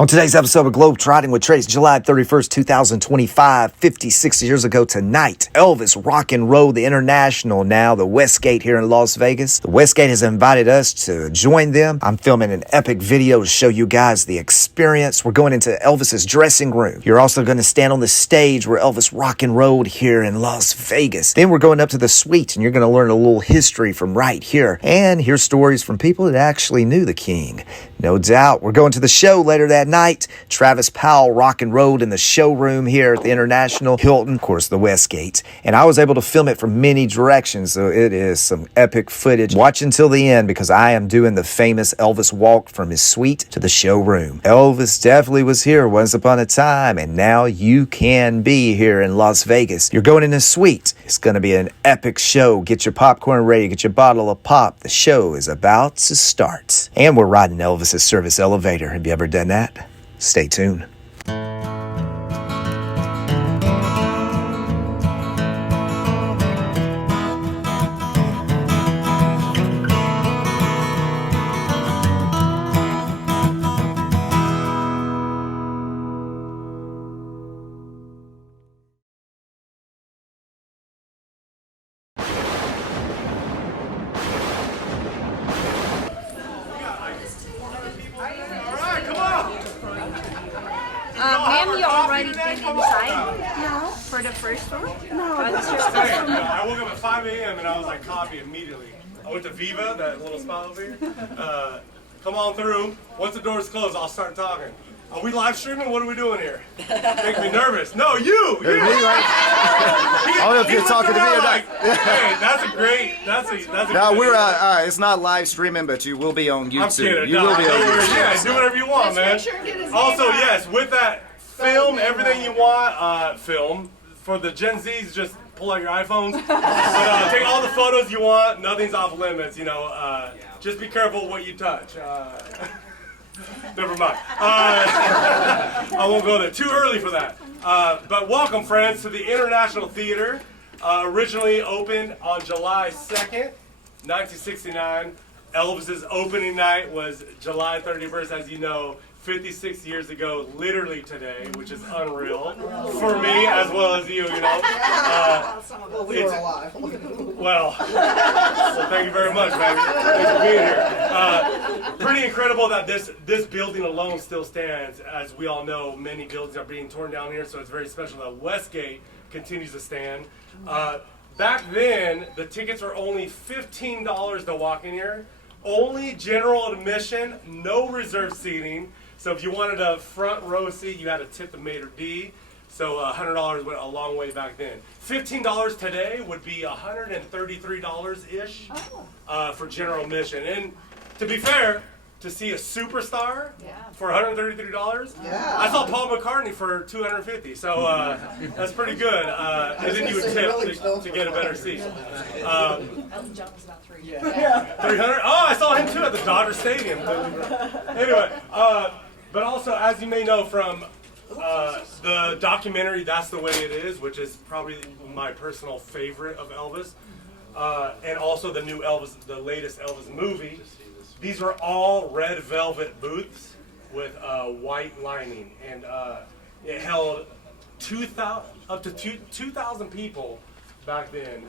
On today's episode of Globetrotting with Trey, July 31st, 2025, 56 years ago tonight, Elvis rock and roll the International, now the Westgate here in Las Vegas. The Westgate has invited us to join them. I'm filming an epic video to show you guys the experience. We're going into Elvis's dressing room. You're also going to stand on the stage where Elvis rock and rolled here in Las Vegas. Then we're going up to the suite and you're going to learn a little history from right here and hear stories from people that actually knew the king. No doubt. We're going to the show later that night. Travis Powell rock and rolled in the showroom here at the International Hilton, of course, the Westgate. And I was able to film it from many directions, so it is some epic footage. Watch until the end because I am doing the famous Elvis walk from his suite to the showroom. Elvis definitely was here once upon a time, and now you can be here in Las Vegas. You're going in a suite. It's going to be an epic show. Get your popcorn ready. Get your bottle of pop. The show is about to start. And we're riding Elvis's service elevator. Have you ever done that? Stay tuned. Ma'am, you already been inside? No. For the first one? No. I woke up at 5 a.m. and I was like coffee immediately. I went to Viva, that little spot over here. Come on through. Once the doors close, I'll start talking. Are we live streaming? What are we doing here? Make me nervous. No, you! Me, right? I don't know if you're talking to me or not. Hey, that's a great. No, we're it's not live streaming, but you will be on YouTube. I'm kidding. You will be on YouTube. Yeah, do whatever you want, man. Also, yes, with that, film everything you want. Film for the Gen Zs. Just pull out your iPhones. But, take all the photos you want. Nothing's off limits. You know. Just be careful what you touch. Never mind. I won't go there. Too early for that. But welcome, friends, to the International Theater. Originally opened on July 2nd, 1969. Elvis's opening night was July 31st, as you know, 56 years ago, literally today, which is unreal for me as well as you, you know. Well, we were alive. Well, thank you very much, man. Thanks for being here. Pretty incredible that this building alone still stands. As we all know, many buildings are being torn down here, so it's very special that Westgate continues to stand. Back then, the tickets were only $15 to walk in here. Only general admission, no reserved seating. So if you wanted a front row seat, you had to tip the maitre d'. So $100 went a long way back then. $15 today would be $133-ish for general admission. And to be fair, to see a superstar for $133, I saw Paul McCartney for $250. So that's pretty good. And then you would tip to get a better seat. Elton John was about 300. 300? Oh, I saw him too at the Dodger Stadium. Anyway, but also, as you may know from the documentary That's the Way It Is, which is probably my personal favorite of Elvis, and also the new Elvis, the latest Elvis movie, these were all red velvet booths with white lining, and it held up to 2,000 people back then,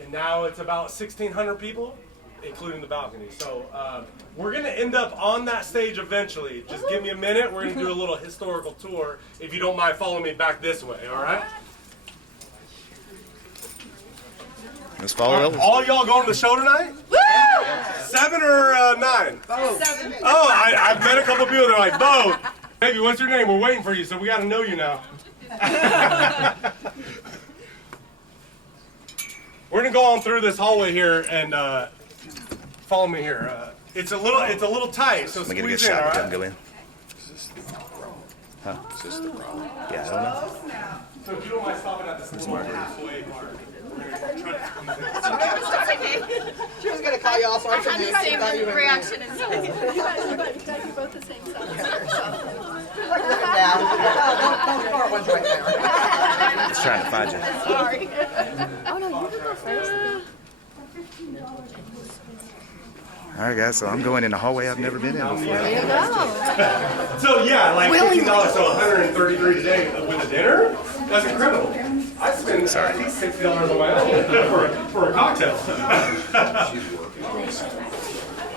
and now it's about 1,600 people, including the balcony. So we're going to end up on that stage eventually. Just give me a minute. We're going to do a little historical tour. If you don't mind following me back this way, all right? Let's follow Elvis. All y'all going to the show tonight? Woo! 7 or 9? Both. 7. Oh, I've met a couple people. They're like, both. Baby, what's your name? We're waiting for you, so we got to know you now. We're gonna go on through this hallway here and follow me here. It's a little tight, so squeeze in. Let me get a good shot. Right? Go in. Huh? Yeah, I don't know. So if you don't mind stopping at this little halfway part, we're gonna try to squeeze in. She was going to call you all sorts of names. Same reaction as You guys are both the same size. Looking down. Those far ones right there. Just trying to find you. Sorry. Oh no, you can go first. All right, guys. So I'm going in a hallway I've never been in before. There you go. So yeah, like $15, so $133 today with a dinner. That's incredible. I spend at least $60 on my own for a cocktail.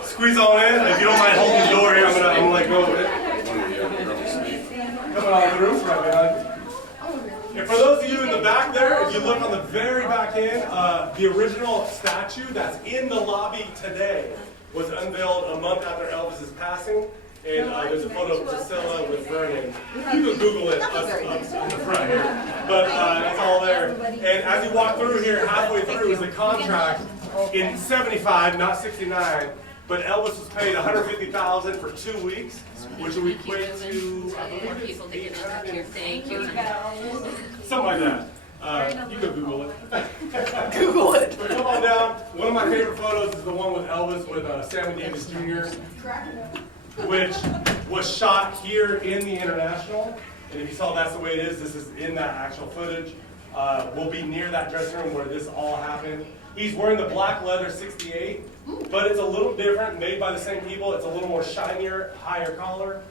Squeeze on in. If you don't mind holding the door here, I'm gonna let go of it. Coming on through right behind you. And for those of you in the back there, if you look on the very back end, the original statue that's in the lobby today was unveiled a month after Elvis's passing. And there's a photo of Priscilla with Vernon. You can Google it up in the front here. But it's all there. And as you walk through here, halfway through is the contract in '75, not '69. But Elvis was paid $150,000 for 2 weeks, which would equate to Thank you. something like that. You can Google it. Google it. But come on down. One of my favorite photos is the one with Elvis with Sammy Davis Jr., which was shot here in the International. And if you saw that's the way it is, this is in that actual footage. We'll be near that dressing room where this all happened. He's wearing the black leather 68, but it's a little different, made by the same people. It's a little more shinier, higher collar.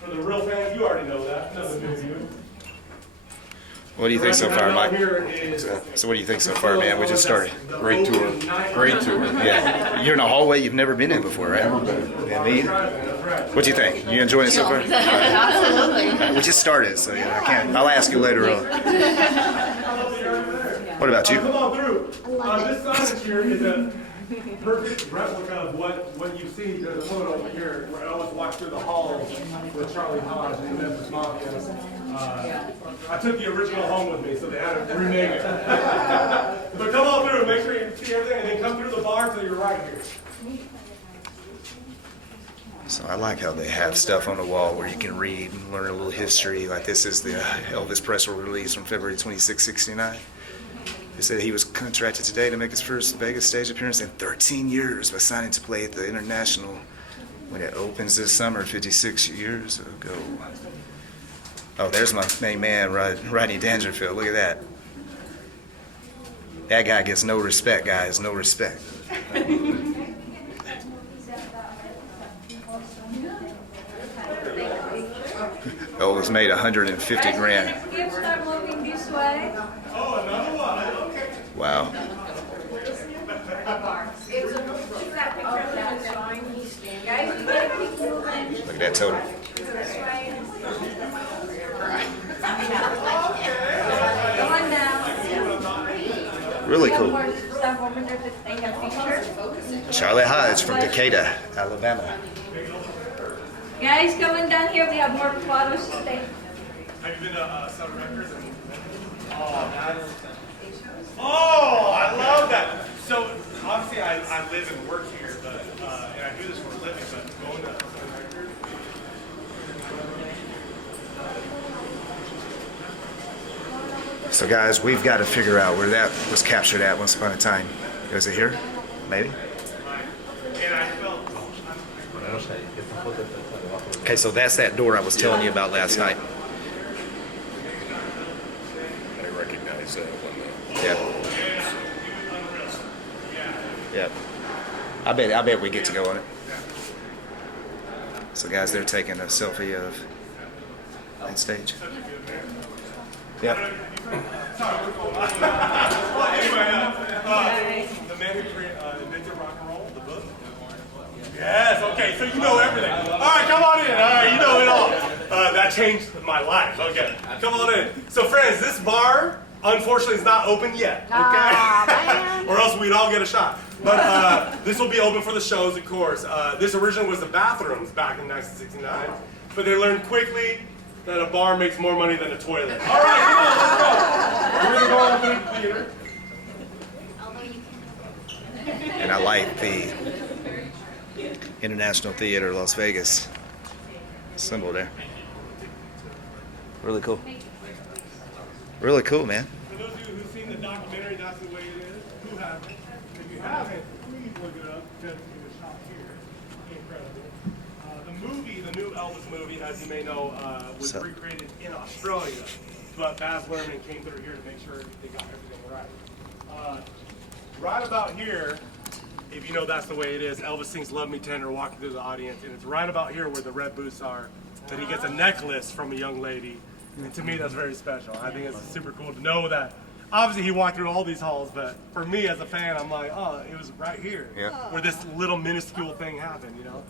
For the real fans, you already know that. Nothing new to you. What do you think so far, Mike? So what do you think so far, man? We just started. Great tour. Great tour. Yeah. You're in a hallway you've never been in before, right? Yeah, me either. What do you think? You enjoying it so far? Absolutely. We just started, so yeah, I can't. I'll ask you later on. What about you? Come on through. This signage here is a perfect replica of what you see. There's a photo over here where Elvis walks through the halls with Charlie Hodge and the Memphis Mafia. I took the original home with me, so they had to remake it. But come on through, make sure you see everything, and then come through the bar to your right here. So I like how they have stuff on the wall where you can read and learn a little history. Like this is the Elvis Presley release from February 26, '69. They said he was contracted today to make his first Vegas stage appearance in 13 years by signing to play at the International when it opens this summer, 56 years ago. Oh, there's my main man, Rodney Dangerfield. Look at that. That guy gets no respect, guys. No respect. Elvis made 150 grand. Start moving this way. Oh, another one. Okay. Wow. Guys, you gotta keep moving. Look at that total. Come on down. Really cool. Stuff over there to take a picture. Charlie Hodge from Decatur, Alabama. Guys, coming down here, we have more photos to take. Have you been to Sun Records? Oh, I love that. So obviously, I live and work here, but and I do this for a living. But going to Sun Records. So guys, we've got to figure out where that was captured at once upon a time. Was it here? Maybe? And I felt. Okay, so that's that door I was telling you about last night. I recognize that one. Yeah. Yeah. I bet we get to go on it. So guys, they're taking a selfie of that stage. Yep. Well, anyway, the man who invented rock and roll, the book. Yes, okay, so you know everything. All right, come on in. All right, you know it all. That changed my life. Okay, come on in. So, friends, this bar, unfortunately, is not open yet. Okay, or else we'd all get a shot. But this will be open for the shows, of course. This originally was the bathrooms back in 1969, but they learned quickly that a bar makes more money than a toilet. All right, come on, let's go. We're gonna go on through the theater. And I like the International Theater, Las Vegas symbol there. Really cool. Really cool, man. For those of you who've seen the documentary, that's the way it is. Who hasn't? If you haven't, please look it up because it was shot here. Incredible. The movie, the new Elvis movie, as you may know, was recreated in Australia, but Baz Luhrmann came through here to make sure they got everything right. Right about here if you know that's the way it is, Elvis sings Love Me Tender walking through the audience, and it's right about here where the red boots are that he gets a necklace from a young lady. And to me, that's very special. I think it's super cool to know that. Obviously, he walked through all these halls, but for me as a fan, I'm like, oh, it was right here where this little minuscule thing happened, you know?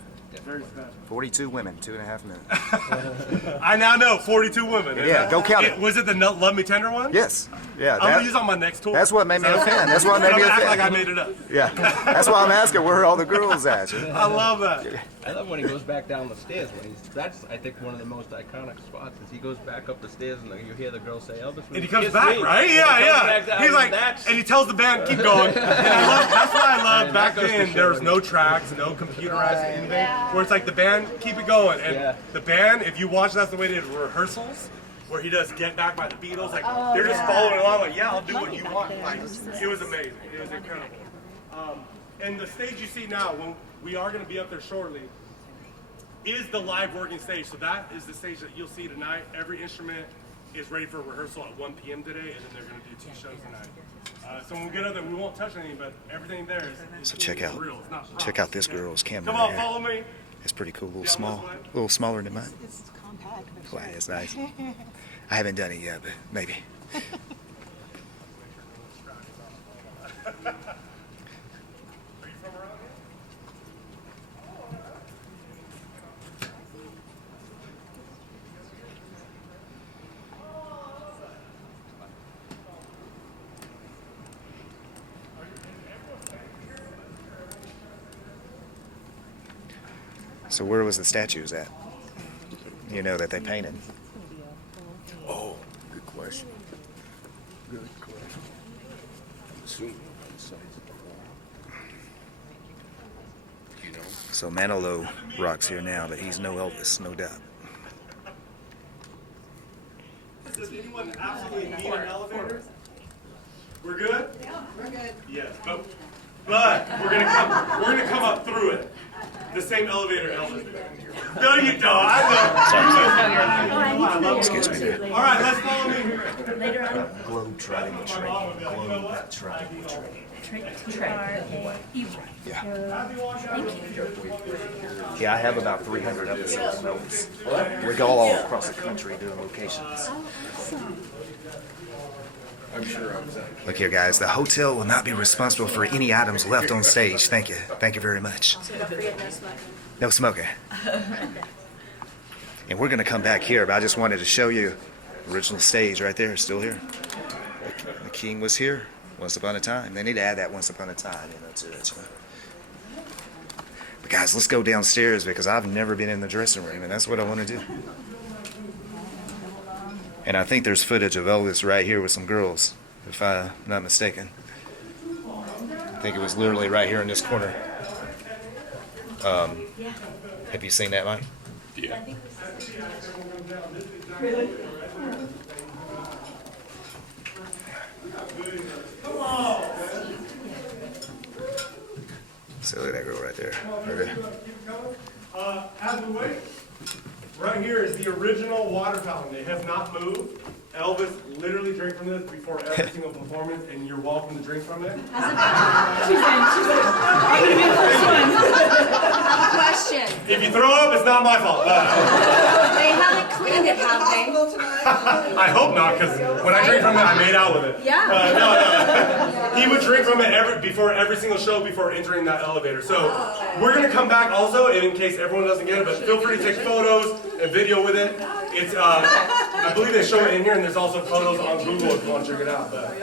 Very special. 42 women, 2.5 minutes. I now know 42 women. Yeah, go count it. Was it the Love Me Tender one? Yes. Yeah. I'm going to use it on my next tour. That's what made me a fan. That's what made me a act fan. like I made it up. Yeah. That's why I'm asking, where are all the girls at? I love that. I love when he goes back down the stairs. That's, I think, one of the most iconic spots. Is he goes back up the stairs and you hear the girl say, "Elvis." And he comes back, right? Yeah. He's like, and he tells the band, "Keep going." And that's what I love. Back then, there was no tracks, no computerized anything. Where it's like the band, keep it going, and the band, if you watch, that's the way they did rehearsals. Where he does Get Back by the Beatles, like they're just following along, like I'll do what you want. Like it was amazing, it was incredible. And the stage you see now, when we are going to be up there shortly, is the live working stage. So that is the stage that you'll see tonight. Every instrument is ready for rehearsal at 1 p.m. today, and then they're going to do 2 shows tonight. So when we get up there, we won't touch anything, but everything there is So check out, real. It's not props, check out this girl's camera. Come on, right here. follow me. It's pretty cool, a little smaller than mine. It's compact. Wow, it's nice. I haven't done it yet, but maybe. So where was the statues at? You know, that they painted. Oh, good question. Good question. I'm assuming on the sides of the wall. You know? So Manilow rocks here now, but he's no Elvis, no doubt. Does anyone absolutely need an elevator? We're good? Yeah, we're good. Yes, but we're gonna come up through it. The same elevator Elvis did. No, you don't. I know. Excuse me there. All right, let's follow me. Globetrotting Trey. Globetrotting Trey. Yeah, I have about 300 episodes of Elvis. We go all across the country doing locations. I'm sure I was at. Look here, guys. The hotel will not be responsible for any items left on stage. Thank you. Thank you very much. No smoking. And we're going to come back here, but I just wanted to show you original stage right there, still here. The king was here once upon a time. They need to add that once upon a time, to it. But guys, let's go downstairs because I've never been in the dressing room, and that's what I want to do. And I think there's footage of Elvis right here with some girls, if I'm not mistaken. I think it was literally right here in this corner. Have you seen that, Mike? Yeah. So look at that girl right there. As we wait, right here is the original water fountain. It has not moved. Elvis literally drank from this before every single performance, and you're welcome to drink from it. Question. If you throw up, it's not my fault. They haven't cleaned it, have they? I hope not, because when I drink from it, I made out with it. Yeah. No. He would drink from it before every single show before entering that elevator. So we're going to come back also, in case everyone doesn't get it, but feel free to take photos and video with it. It's, I believe they show it in here, and there's also photos on Google if you want to check it out. But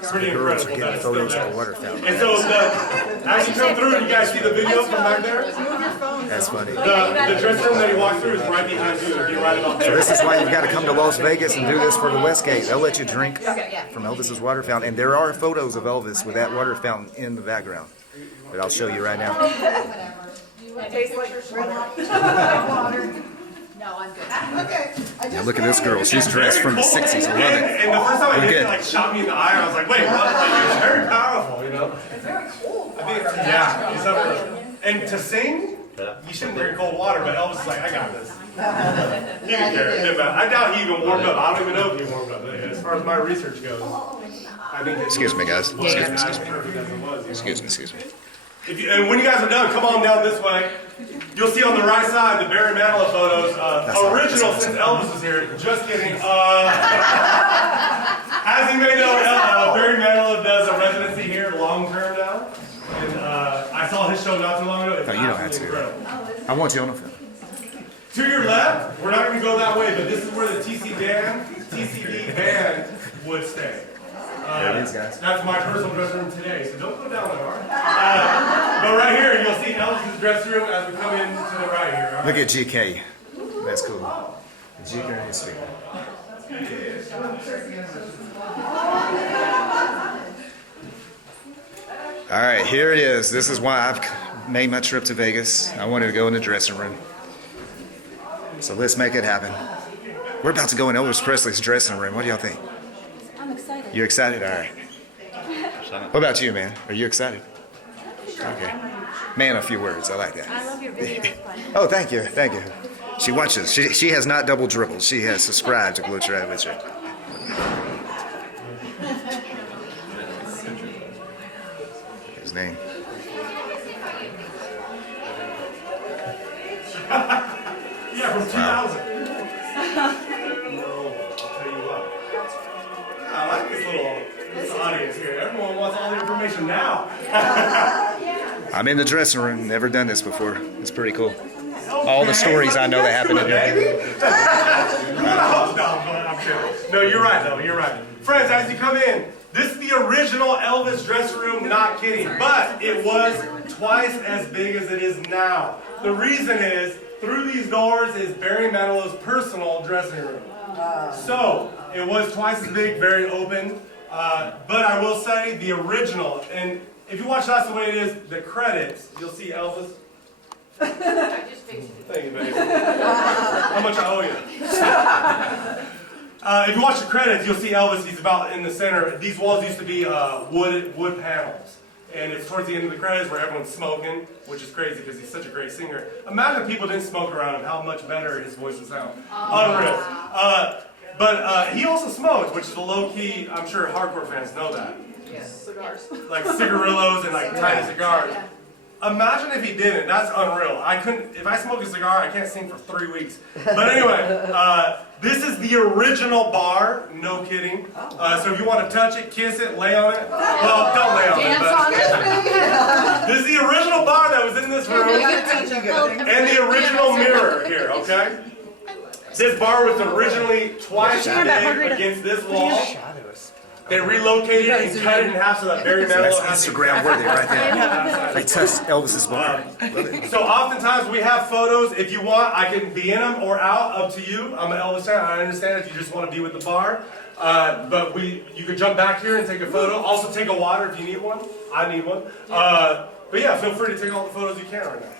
it's pretty Girls incredible are that getting it's still photos of there. the water fountain. And so as you come through, you guys see the video from back there? That's funny. The dressing room that he walked through is right behind you. If you're right about So there. this is why you've got to come to Las Vegas and do this for the Westgate. They'll let you drink from Elvis's water fountain. And there are photos of Elvis with that water fountain in the background. But I'll show you right now. Tastes like water. No, I'm good. Okay. Now look at this girl. She's dressed from the 60s. I love it. And the first time I We're did it, good. like shot me in the eye. I was like, wait, what? Like, it's very powerful, you know? It's very cold. I think it's, yeah. He's up there. And to sing, you shouldn't drink cold water, but Elvis is like, I got this. He didn't care. I doubt he even warmed up. I don't even know if he warmed up. As far as my research goes, I think Excuse me, guys. Excuse me. Excuse me. Excuse me. And when you guys are done, come on down this way. You'll see on the right side the Barry Manilow photos. Original since Elvis was here. Just kidding. As you may know, Barry Manilow does a residency here long term now. And I saw his show not too long ago. It's No, you don't have to. incredible. I want you on the film. To your left, we're not going to go that way, but this is where the TCD band would stay. There it is, guys. That's my personal dressing room today, so don't go down there, all right? But right here, you'll see Elvis's dressing room as we come in to the right here. All right? Look at GK. That's cool. GK and his speaker. All right, here it is. This is why I've made my trip to Vegas. I wanted to go in the dressing room. So let's make it happen. We're about to go in Elvis Presley's dressing room. What do y'all think? I'm excited. You're excited? All right. What about you, man? Are you excited? Okay. Man, a few words. I like that. I love your videos, buddy. Oh, thank you. Thank you. She watches. She has not double dribbled. She has subscribed to Globetrotting with Trey. His name. Yeah, from 2000. I'll tell you what. I like this audience here. Everyone wants all the information now. I'm in the dressing room. Never done this before. It's pretty cool. All the stories I know that happened in here. No, you're right, though. You're right. Friends, as you come in, this is the original Elvis dressing room, not kidding. But it was twice as big as it is now. The reason is, through these doors is Barry Manilow's personal dressing room. So, it was twice as big, very open. But I will say, the original, and if you watch That's the Way It Is, the credits, you'll see Elvis. Thank you, baby. How much I owe you? If you watch the credits, you'll see Elvis. He's about in the center. These walls used to be wood panels. And it's towards the end of the credits where everyone's smoking, which is crazy because he's such a great singer. Imagine if people didn't smoke around him, how much better his voice would sound. Unreal. But he also smoked, which is a low-key, I'm sure hardcore fans know that. Yes, cigars. Like cigarillos and like tiny cigars. Imagine if he didn't. That's unreal. I couldn't. If I smoke a cigar, I can't sing for 3 weeks. But anyway, this is the original bar. No kidding. So if you want to touch it, kiss it, lay on it. Well, don't lay on it. But this is the original bar that was in this room, and the original mirror here. Okay. This bar was originally twice as big against this wall. They relocated it and cut it in half so that Barry Manilow has Instagram worthy right there. They touched Elvis's bar. So oftentimes we have photos. If you want, I can be in them or out. Up to you. I'm an Elvis fan. I understand if you just want to be with the bar. But you could jump back here and take a photo. Also take a water if you need one. I need one. But yeah, feel free to take all the photos you can right now.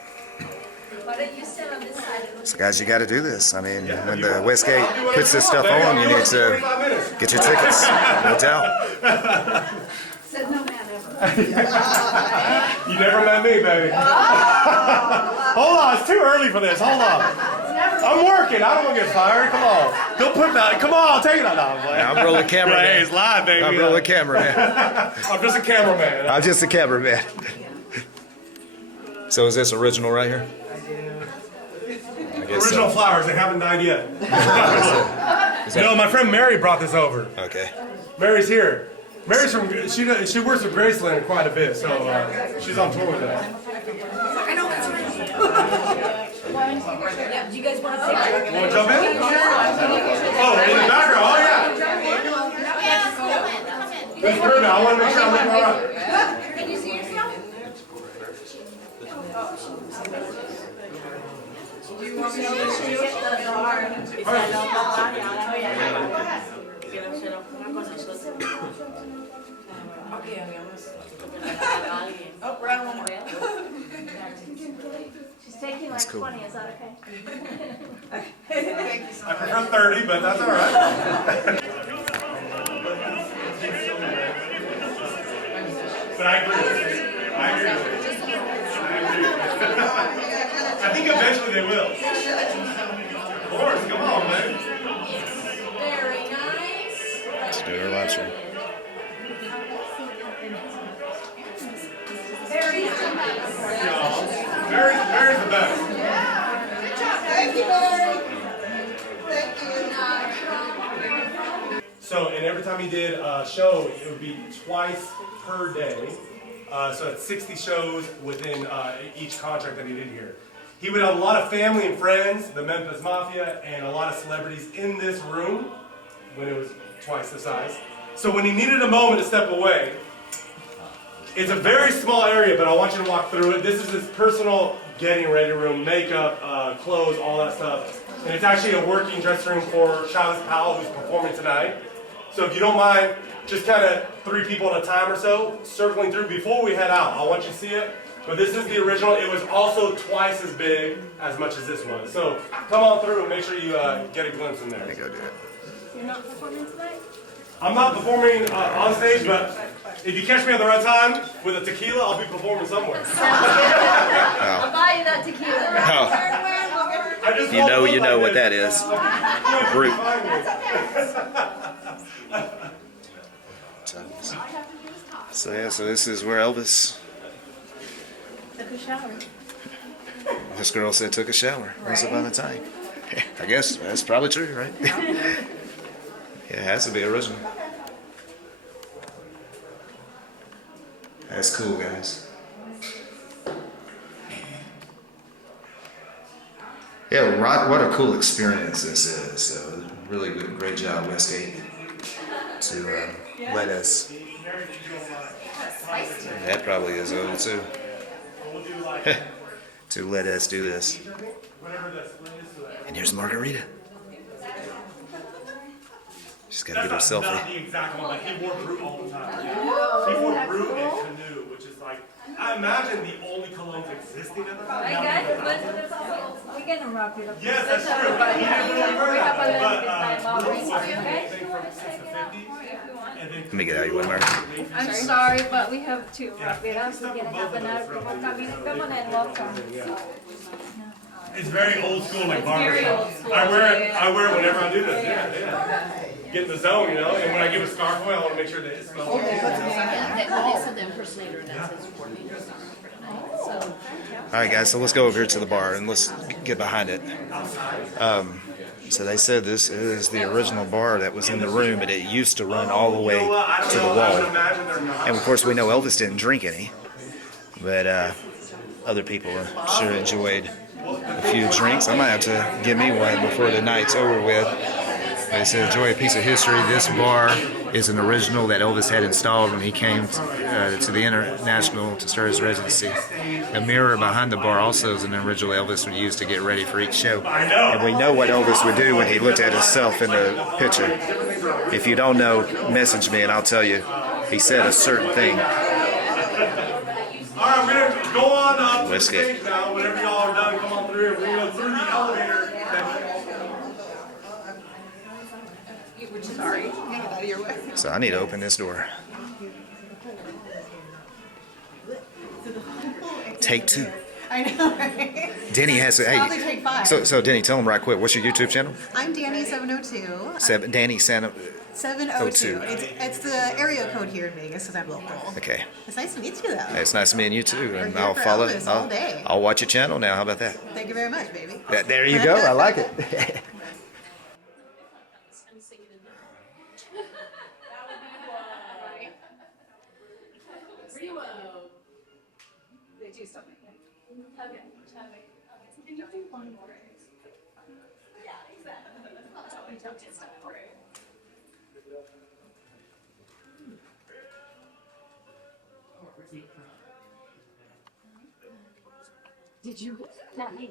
Why don't you sit on this side? So guys, you got to do this. I mean, when the Westgate puts this stuff on, you need to get your tickets. No doubt. Said no man ever. You never met me, baby. Hold on, it's too early for this. Hold on. I'm working. I don't want to get fired. Come on. Don't put that. Come on, take it out. I'm rolling camera, man. Hey, it's live, baby. I'm rolling camera, man. I'm just a cameraman. I'm just a cameraman. So is this original right here? I guess Original so. flowers. They haven't died yet. No, my friend Mary brought this over. Okay. Mary's here. Mary's from. She works with Graceland quite a bit, so she's on tour with us. I know it's do you guys want to say You want to jump in? Oh, in the background. Oh yeah. This is good now. I want to make sure I'm looking all right. Can you see yourself? Do you want me to show you the bar? Oh, round one more. She's taking like 20. Is that okay? Thank you so I prefer 30, but that's all right. But I agree. I think eventually they will. Of course, come on, man. Very nice. Let's do our live stream. Very nice. time he did a show, it would be twice per day. So it's 60 shows within each contract that he did here. He would have a lot of family and friends, the Memphis Mafia, and a lot of celebrities in this room when it was twice the size. So when he needed a moment to step away, it's a very small area, but I want you to walk through it. This is his personal getting ready room, makeup, clothes, all that stuff. And it's actually a working dressing room for Silas Powell, who's performing tonight. So if you don't mind, just kind of 3 people at a time or so, circling through before we head out. I want you to see it. But this is the original. It was also twice as big as much as this was. So come on through and make sure you get a glimpse in there. Let me go do it. You're not performing tonight? I'm not performing on stage, but if you catch me at the right time with a tequila, I'll be performing somewhere. I'll buy you that tequila. I just You know what that is. Brute. So yeah, so this is where Elvis. Took a shower. This girl said took a shower once upon a time. I guess that's probably true, right? Yeah, it has to be original. That's cool, guys. Yeah, what a cool experience this is. So really good, great job, Westgate, to let us. That probably is old too. To let us do this. And here's Margarita. She's got to get her That's selfie. not the exact one, but he wore Brute all the time. He wore Brute and Canoe, which is like, I imagine the only colognes existing at the time. I got it, but we're gonna wrap it up. Yes, that's true. But He didn't really wear we have a that. little bit of time But off. Brute was Okay? I think from since the 50s. And then Let me get out of your way, Mark. I'm sorry, but we have to wrap it up. We're gonna have another people coming. Come on and welcome. it's very old school, like very barbershop. old school, I wear it yeah. whenever I do this. Yeah. Get in the zone, you know. And when I give a scarf away, I want to make sure that it smells good. They said the impersonator, and that's his coordinator for tonight. So, All right, guys, so let's go over here to the bar and let's get behind it. So they said this is the original bar that was in the room, but it used to run all the way to the wall. And of course, we know Elvis didn't drink any, but other people I'm sure enjoyed a few drinks. I might have to give me one before the night's over with. They said, enjoy a piece of history. This bar is an original that Elvis had installed when he came to the International to start his residency. A mirror behind the bar also is an original Elvis would use to get ready for each show. And we know what Elvis would do when he looked at himself in the picture. If you don't know, message me and I'll tell you. He said a certain thing. All right, we're going to go on up to the Westgate. stage now. Whenever y'all are done, come on through. We're going to go through the elevator. Sorry. Get out of your way. So I need to open this door. Take 2. I know, right? Denny has to. Probably take 5. So Denny, tell him right quick. What's your YouTube channel? I'm Danny702. Danny Santa. 702. It's the area code here in Vegas because I'm local. Okay. It's nice to meet you, though. It's nice meeting you too, and here I'll for follow. Elvis all day. I'll watch your channel now. How about that? Thank you very much, baby. There you go. I like it. they do something. Okay. Did you? Not me.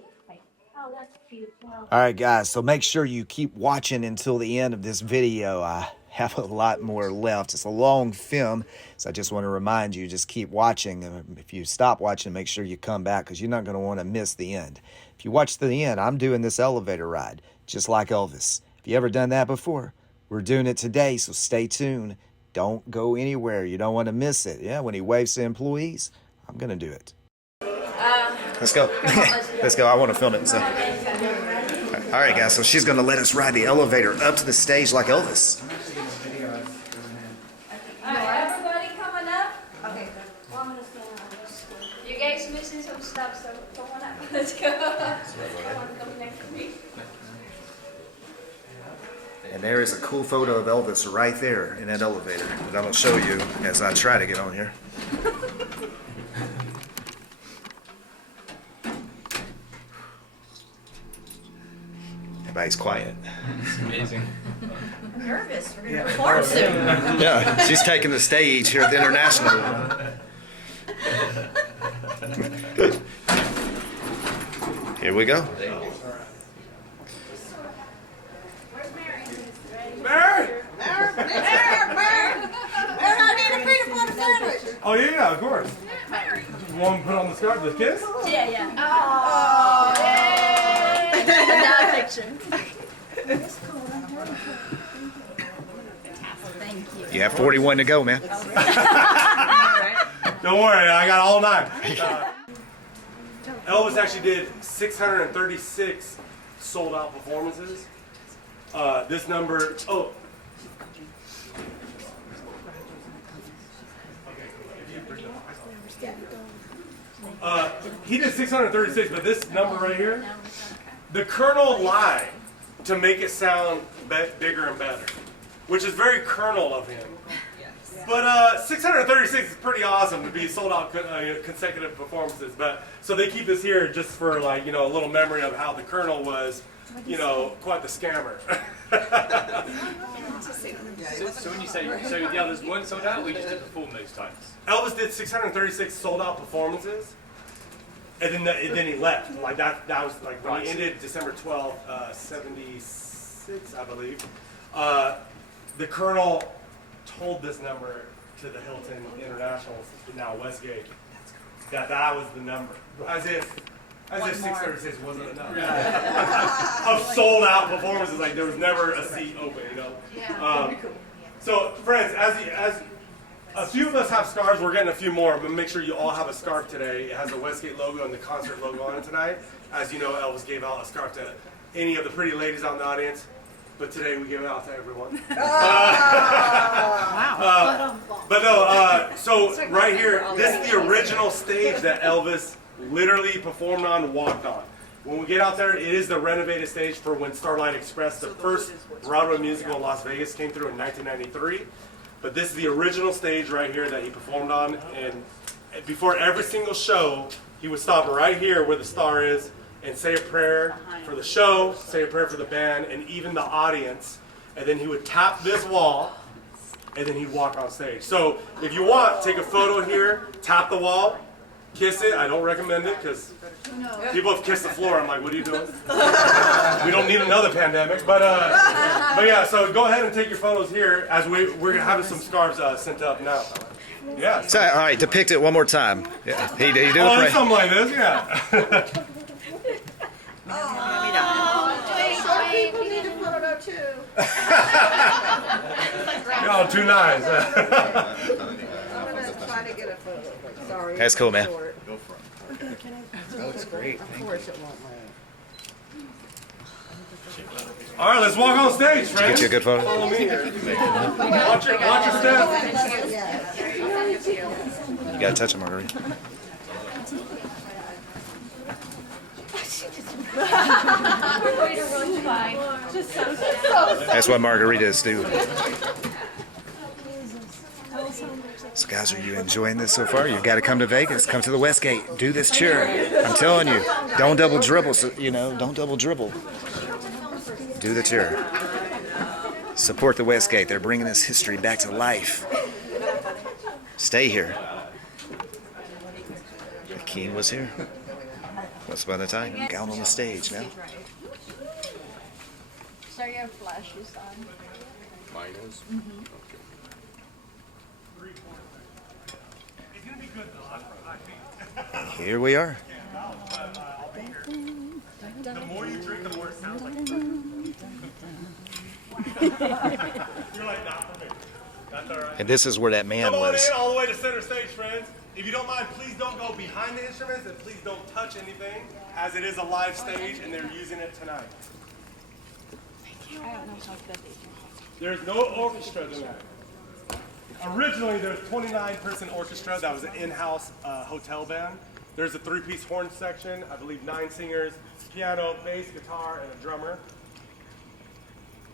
Oh, that's beautiful. All right, guys, so make sure you keep watching until the end of this video. I have a lot more left. It's a long film, so I just want to remind you, just keep watching. If you stop watching, make sure you come back because you're not going to want to miss the end. If you watch to the end, I'm doing this elevator ride, just like Elvis. If you ever done that before, we're doing it today, so stay tuned. Don't go anywhere. You don't want to miss it. Yeah, when he waves to employees, I'm going to do it. Let's go. Let's go. I want to film it. So. All right, guys. So she's going to let us ride the elevator up to the stage like Elvis. Everybody coming up? Okay. Well, I'm gonna stand on. You guys missing some stuff, so come on up. Let's go. Come next to me. And there is a cool photo of Elvis right there in that elevator that I'm going to show you as I try to get on here. Everybody's quiet. It's amazing. I'm nervous. We're gonna perform soon. Yeah, she's taking the stage here at the International. Here we go. Mary! I need a peanut butter sandwich. Oh yeah, of course. You want to put on the scarf, the kiss? Yeah, yeah. Oh, Non-fiction. Thank you. You have 41 to go, man. Don't worry, I got all night. Elvis actually did 636 sold out performances. This number, he did 636, but this number right here, the Colonel lied to make it sound bigger and better, which is very Colonel of him. But 636 is pretty awesome to be sold out consecutive performances. But so they keep this here just for like a little memory of how the Colonel was, quite the scammer. So when you say, so the others weren't sold out, we just didn't perform those times? Elvis did 636 sold out performances, and then he left. Like that was like when he ended December 12th, 76, I believe. The Colonel told this number to the Hilton International, now Westgate, that was the number, as if 636 wasn't enough. Of sold out performances, like there was never a seat open, So friends, as a few of us have scarves, we're getting a few more, but make sure you all have a scarf today. It has a Westgate logo and the concert logo on it tonight. As you know, Elvis gave out a scarf to any of the pretty ladies on the audience. But today we give it out to everyone. But no, so right here, this is the original stage that Elvis literally performed on and walked on. When we get out there, it is the renovated stage for when Starlight Express, the first Broadway musical in Las Vegas, came through in 1993. But this is the original stage right here that he performed on. And before every single show, he would stop right here where the star is and say a prayer for the show, say a prayer for the band, and even the audience. And then he would tap this wall, and then he'd walk on stage. So if you want, take a photo here, tap the wall, kiss it. I don't recommend it because people have kissed the floor. I'm like, what are you doing? We don't need another pandemic. But yeah, so go ahead and take your photos here as we're having some scarves sent up now. Yeah. So, all right, depict it one more time. Yeah, he do it right. Something like this, yeah. Some people need a photo too. Y'all too nice. I'm gonna try to get a photo. Sorry. That's cool, man. Go for it. That looks great. Of course it won't let. All right, let's walk on stage, friends. Get you a good photo. Follow me here. Watch your step. You gotta touch him, Marguerite. That's what margaritas do. So guys, are you enjoying this so far? You've got to come to Vegas. Come to the Westgate. Do this cheer. I'm telling you. Don't double dribble. So, don't double dribble. Do the cheer. Support the Westgate. They're bringing this history back to life. Stay here. Keen was here. What's by the time? Down on the stage now. So your flash is on. Mine is? Here we are. The more you drink, the more it sounds like. You're like, not for me. That's all right. And this is where that man Come on was. in all the way to center stage, friends. If you don't mind, please don't go behind the instruments and please don't touch anything, as it is a live stage and they're using it tonight. There's no orchestra tonight. Originally, there was a 29-person orchestra that was an in-house hotel band. There's a 3-piece horn section, I believe 9 singers, piano, bass, guitar, and a drummer.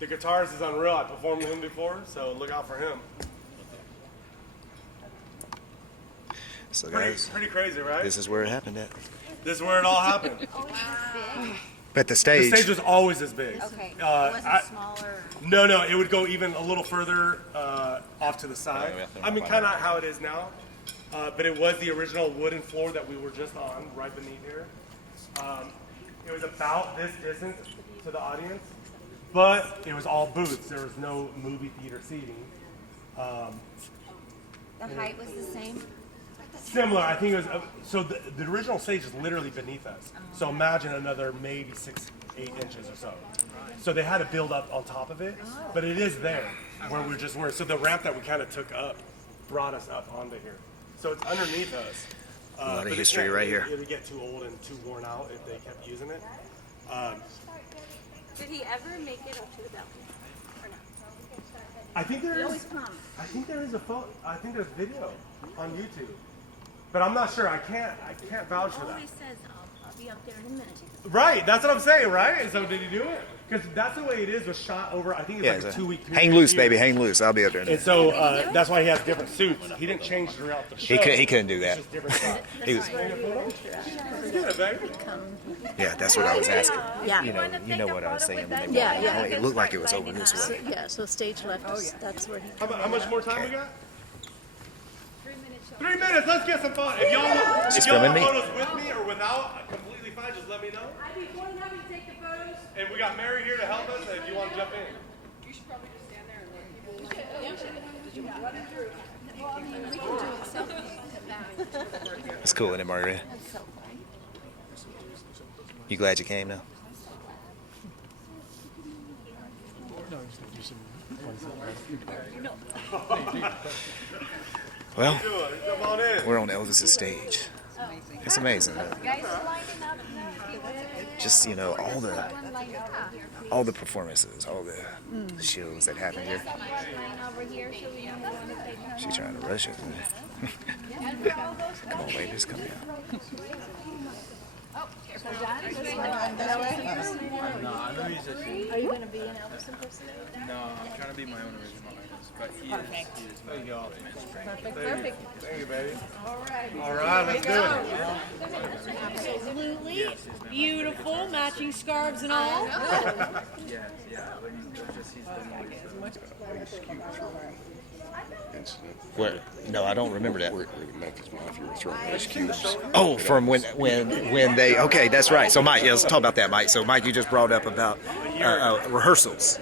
The guitarist is unreal. I performed with him before, so look out for him. So guys, Pretty crazy, right? this is where it happened at. This is where it all happened. But the The stage. stage was always this big. Okay. It I- wasn't smaller. No, it would go even a little further off to the side. I mean, kind of how it is now. But it was the original wooden floor that we were just on, right beneath here. It was about this distance to the audience, but it was all booths. There was no movie theater seating. The height was the same. Similar, I think it was. So the original stage is literally beneath us. So imagine another maybe 6-8 inches or so. So they had to build up on top of it, but it is there where we just were. So the ramp that we kind of took up brought us up onto here. So it's underneath us. A lot of but history right here. It would get too old and too worn out if they kept using it. Did he ever make it up to the balcony? Or no? I think there is. I think there is a photo. I think there's video on YouTube, but I'm not sure. I can't vouch for that. Always says, I'll be up there in a minute. Right, that's what I'm saying, right? So did he do it? Because that's the way it is. Was shot over. I think it's Yeah, like a 2-week period. hang loose, baby, hang loose. I'll be up there. And so that's why he has different suits. He didn't change throughout the show. He couldn't do that. It's just different stuff. He was, Yeah, baby. yeah, that's what I was asking. Yeah. You know what I was saying. When they Yeah, yeah. It looked like it was over this way. Yeah, so stage left is, that's where he. How much more time we got? 3 minutes. Let's get some fun. If y'all want filming me? photos with me or without, completely fine. Just let me know. I'd be more than happy to take the photos. And we got Mary here to help us. If you want to jump in. You should probably just stand there and let people. Well, I mean, we can do a selfie. It's cool, isn't it, Margaret? You glad you came now? Well, Come on in. we're on Elvis's stage. It's amazing. Just all the performances, all the shows that happen here. She's trying to rush it. Come on, ladies, come down. Are you going to be an Elvis impersonator? No, I'm trying to be my own original artist, but he is my ultimate. Perfect. Thank you, baby. All right, let's do it. Absolutely. Beautiful, matching scarves and all. Yeah, but he's been What? No, I don't remember that. where the Memphis Mafia were throwing ice cubes. Oh, from when they. Okay, that's right. So, Mike, yeah, let's talk about that, Mike. So, Mike, you just brought up about rehearsals.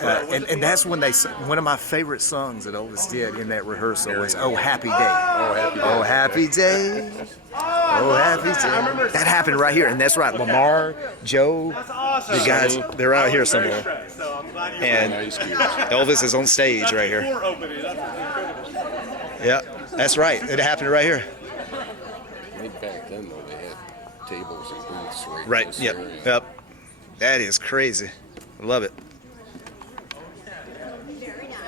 And that's when one of my favorite songs that Elvis did in that rehearsal was "Oh Happy Day." Oh Happy Day. Oh Happy Day. That happened right here, and that's right. Lamar, Joe, That's awesome. the guys, they're out here somewhere. Trey, so I'm glad you're And Elvis is on stage right here. Before opening, that's incredible. Yeah, that's right. It happened right here. I think back then, though, they had tables and booths Right. close Yep. there. Yep. That is crazy. I love it.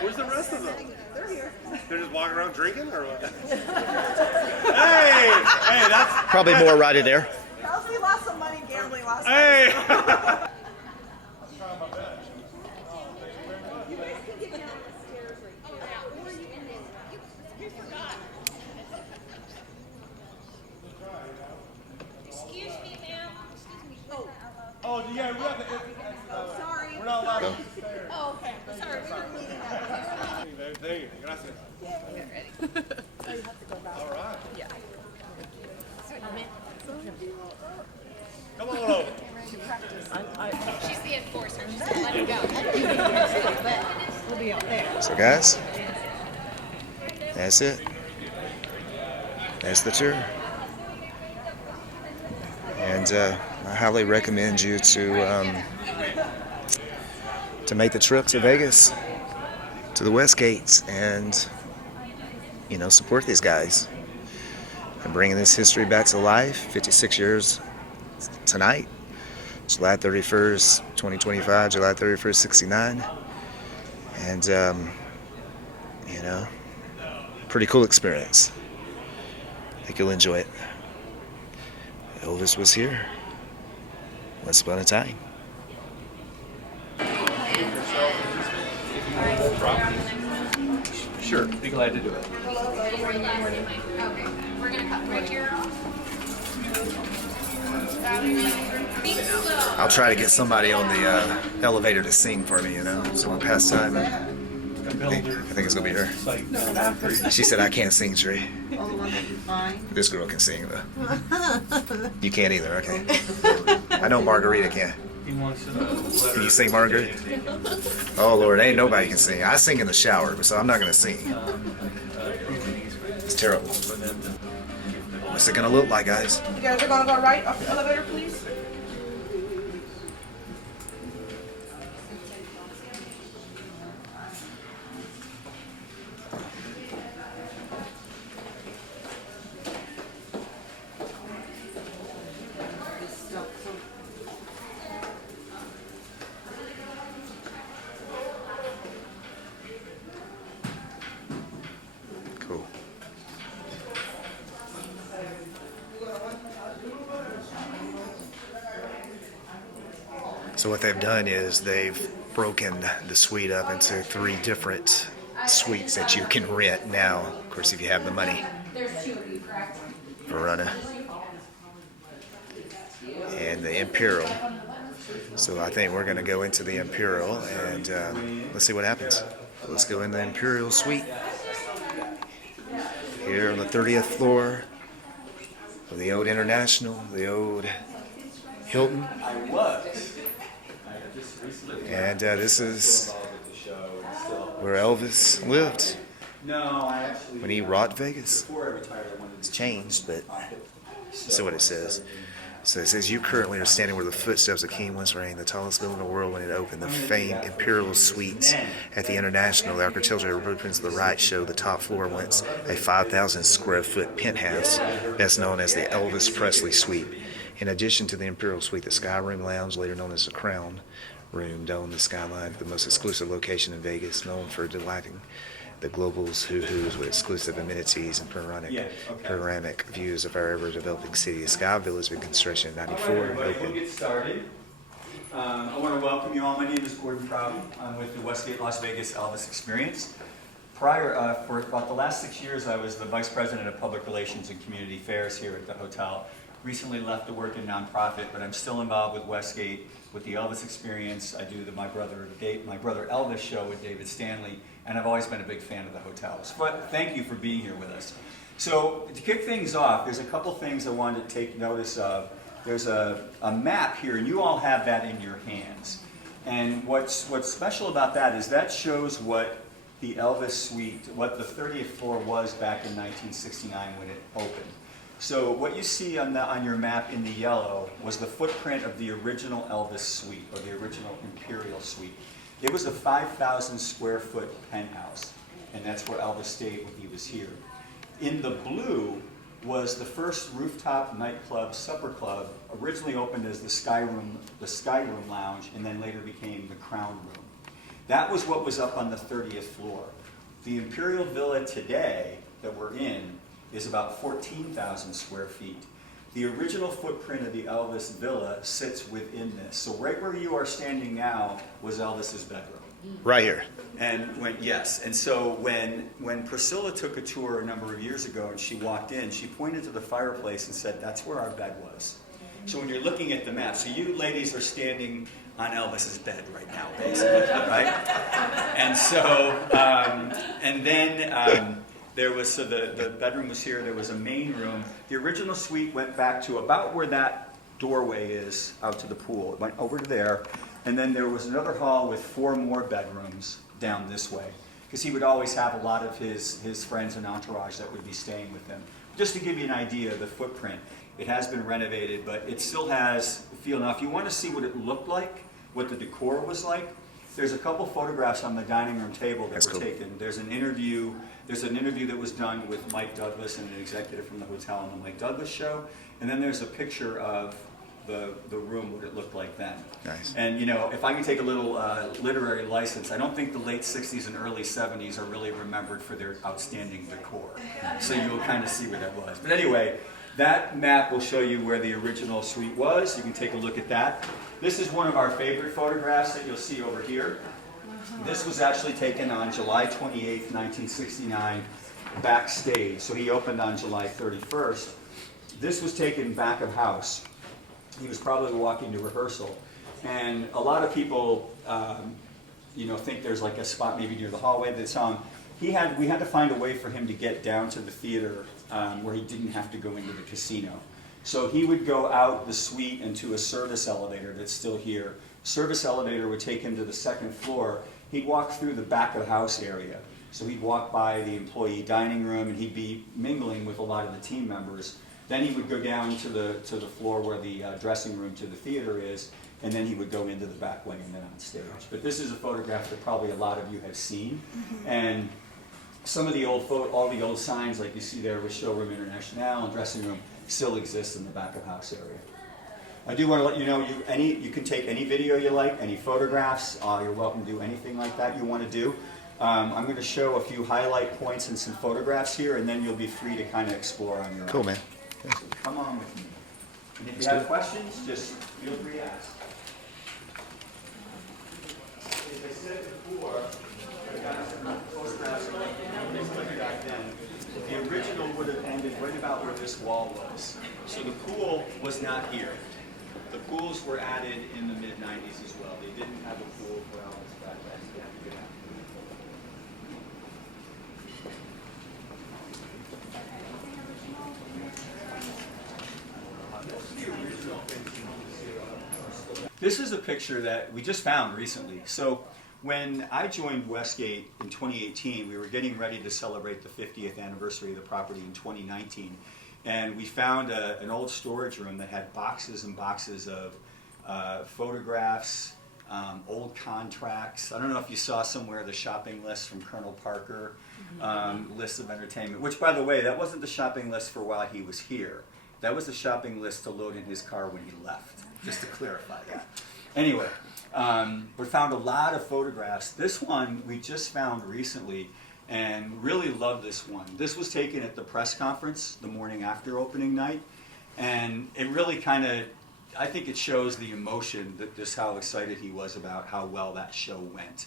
Where's the rest of them? They're here. They're just walking around drinking, or what? hey, that's Probably more right in there. Elsie lost some money gambling last night. hey. Excuse me, ma'am. Excuse me. Oh, yeah, we have to. Sorry. We're not allowed to use the stairs. Oh, okay. Sorry, we were leaving that. Thank you. Gracias. All right. Yeah. Come on over. She's the enforcer. Just let him go. We'll be up there. So, guys, that's it. That's the tour. And I highly recommend you to make the trip to Vegas, to the Westgate, and support these guys and bringing this history back to life. 56 years tonight, July 31st, 2025, July 31st, 69. And pretty cool experience. I think you'll enjoy it. Elvis was here once upon a time. Sure, be glad to do it. Okay, we're gonna cut right here off. I'll try to get somebody on the elevator to sing for me, you know, so we pass time. I think it's gonna be her. She said I can't sing, Trey. Oh, the one that you find? This girl can sing though. You can't either, okay? I know Margarita can. Can you sing, Margaret? Oh Lord, ain't nobody can sing. I sing in the shower, so I'm not gonna sing. It's terrible. What's it gonna look like, guys? You guys are gonna go right off the elevator, please? Cool. So what they've done is they've broken the suite up into 3 different suites that you can rent now. Of course, if you have the money. There's 2 of you, correct? Verona and the Imperial. So I think we're going to go into the Imperial and let's see what happens. Let's go in the Imperial suite. Here on the 30th floor of the old International, the old Hilton. And this is where Elvis lived when he rocked Vegas. It's changed, but this is what it says. So it says, you currently are standing where the footsteps of King West reigned, the tallest building in the world when it opened, the famed Imperial Suites at the International. The architectural blueprints to the right show the top floor whence a 5,000 square foot penthouse, best known as the Elvis Presley Suite. In addition to the Imperial Suite, the Sky Room Lounge, later known as the Crown Room, domed the skyline, the most exclusive location in Vegas, known for delighting the globals who-whos with exclusive amenities and panoramic views of our ever-developing city. The Sky Villa has been constructed in '94 and We'll opened. get started. I want to welcome you all. My name is Gordon Proudie. I'm with the Westgate Las Vegas Elvis Experience. Prior, for about the last 6 years, I was the Vice President of Public Relations and Community Affairs here at the hotel. Recently left to work in nonprofit, but I'm still involved with Westgate, with the Elvis Experience. I do the My Brother Elvis show with David Stanley, and I've always been a big fan of the hotels. But thank you for being here with us. So to kick things off, there's a couple things I wanted to take notice of. There's a map here, and you all have that in your hands. And what's special about that is that shows what the Elvis Suite, what the 30th floor was back in 1969 when it opened. So what you see on your map in the yellow was the footprint of the original Elvis Suite, or the original Imperial Suite. It was a 5,000 square foot penthouse, and that's where Elvis stayed when he was here. In the blue was the first rooftop nightclub, supper club, originally opened as the Sky Room Lounge, and then later became the Crown Room. That was what was up on the 30th floor. The Imperial Villa today that we're in is about 14,000 square feet. The original footprint of the Elvis Villa sits within this. So right where you are standing now was Elvis's bedroom. Right here. And so when Priscilla took a tour a number of years ago and she walked in, she pointed to the fireplace and said, that's where our bed was. So when you're looking at the map, so you ladies are standing on Elvis's bed right now, basically, right? And so, there was, so the bedroom was here, there was a main room. The original suite went back to about where that doorway is out to the pool. It went over to there, and then there was another hall with 4 more bedrooms down this way, because he would always have a lot of his friends and entourage that would be staying with him. Just to give you an idea of the footprint, it has been renovated, but it still has the feel. Now, if you want to see what it looked like, what the decor was like, there's a couple photographs on the dining room table that were taken. There's an interview that was done with Mike Douglas and an executive from the hotel on the Mike Douglas show. And then there's a picture of the room, what it looked like then. Nice. And you know, if I can take a little literary license, I don't think the late 60s and early 70s are really remembered for their outstanding decor. So you'll kind of see where that was. But anyway, that map will show you where the original suite was. You can take a look at that. This is one of our favorite photographs that you'll see over here. This was actually taken on July 28th, 1969, backstage. So he opened on July 31st. This was taken back of house. He was probably walking to rehearsal. And a lot of people, think there's like a spot maybe near the hallway that saw him. We had to find a way for him to get down to the theater where he didn't have to go into the casino. So he would go out the suite into a service elevator that's still here. Service elevator would take him to the second floor. He'd walk through the back of house area. So he'd walk by the employee dining room and he'd be mingling with a lot of the team members. Then he would go down to the floor where the dressing room to the theater is, and then he would go into the back way and then on stage. But this is a photograph that probably a lot of you have seen. And some of the all the old signs like you see there with Showroom International and dressing room still exist in the back of house area. I do want to let you know you can take any video you like, any photographs. You're welcome to do anything like that you want to do. I'm going to show a few highlight points and some photographs here, and then you'll be free to kind of explore on your own. Cool, man. So come on with me. And if you have questions, just feel free to ask. As I said before, I got some photographs back then. The original would have ended right about where this wall was. So the pool was not here. The pools were added in the mid-90s as well. They didn't have a pool for Elvis back then. So you have to get out. This is a picture that we just found recently. So when I joined Westgate in 2018, we were getting ready to celebrate the 50th anniversary of the property in 2019. And we found an old storage room that had boxes and boxes of photographs, old contracts. I don't know if you saw somewhere the shopping list from Colonel Parker, list of entertainment, which, by the way, that wasn't the shopping list for while he was here. That was the shopping list to load in his car when he left, just to clarify that. Anyway, we found a lot of photographs. This one we just found recently and really love this one. This was taken at the press conference the morning after opening night, and it really kind of, I think it shows the emotion, that just how excited he was about how well that show went.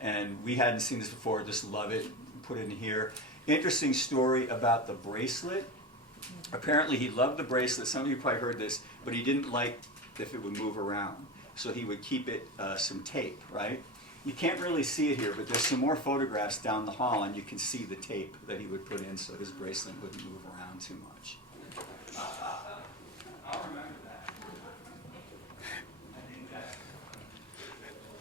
And we hadn't seen this before, just love it, put it in here. Interesting story about the bracelet. Apparently he loved the bracelet, some of you probably heard this, but he didn't like if it would move around. So he would keep it some tape, right? You can't really see it here, but there's some more photographs down the hall, and you can see the tape that he would put in so his bracelet wouldn't move around too much. I'll remember that.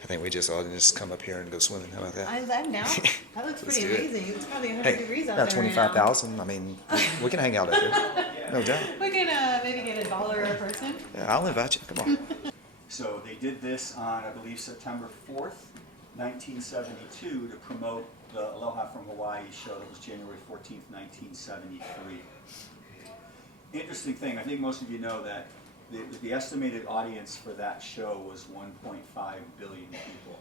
I think we just ought to just come up here and go swimming. How about that? I'm down. That looks pretty do it. amazing. It's probably 100 degrees out about there right now. 25,000. I mean, we can hang out out there. No doubt. We can maybe get $1 a person. Yeah, I'll invite you. Come on. So they did this on, I believe, September 4th, 1972, to promote the Aloha from Hawaii show that was January 14th, 1973. Interesting thing, I think most of you know that the estimated audience for that show was 1.5 billion people.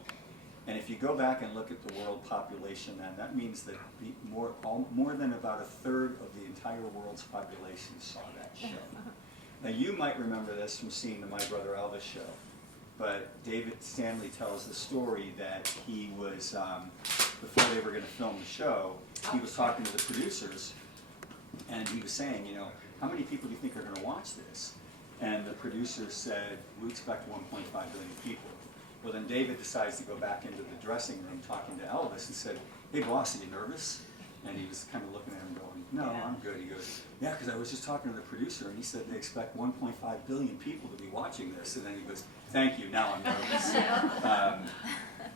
And if you go back and look at the world population, then that means that more than about a third of the entire world's population saw that show. Now you might remember this from seeing the My Brother Elvis show, but David Stanley tells the story that he was, before they were going to film the show, he was talking to the producers, and he was saying, you know, how many people do you think are going to watch this? And the producers said, we expect 1.5 billion people. Well, then David decides to go back into the dressing room talking to Elvis and said, hey boss, are you nervous? And he was kind of looking at him going, no, I'm good. He goes, yeah, because I was just talking to the producer and he said they expect 1.5 billion people to be watching this. And then he goes, thank you, now I'm nervous.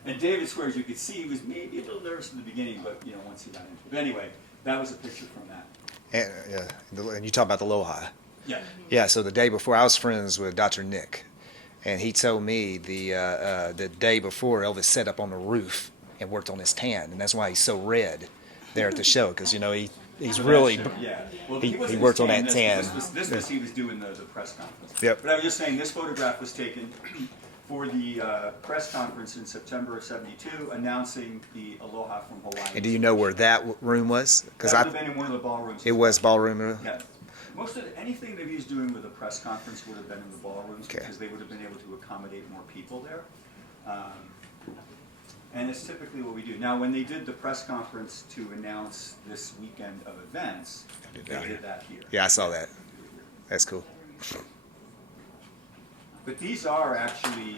And David swears you could see he was maybe a little nervous in the beginning, but you know, once he got into it. But anyway, that was a picture from that. And you talk about the Aloha. Yeah. Yeah, so the day before I was friends with Dr. Nick, and he told me the day before Elvis sat up on the roof and worked on his tan, and that's why he's so red there at the show, because you know he's really Well, he worked on that tan. This was he was doing the press conference. Yep. But I was just saying this photograph was taken for the press conference in September of '72, announcing the Aloha from Hawaii. And do you know where that room was? Because that would have been in one of the ballrooms. It was ballroom room. Yeah. Most of anything that he was doing with a press conference would have been in the ballrooms because they would have been able to accommodate more people there. And it's typically what we do. Now, when they did the press conference to announce this weekend of events, they did that here. Yeah, I saw that. That's cool. But these are actually,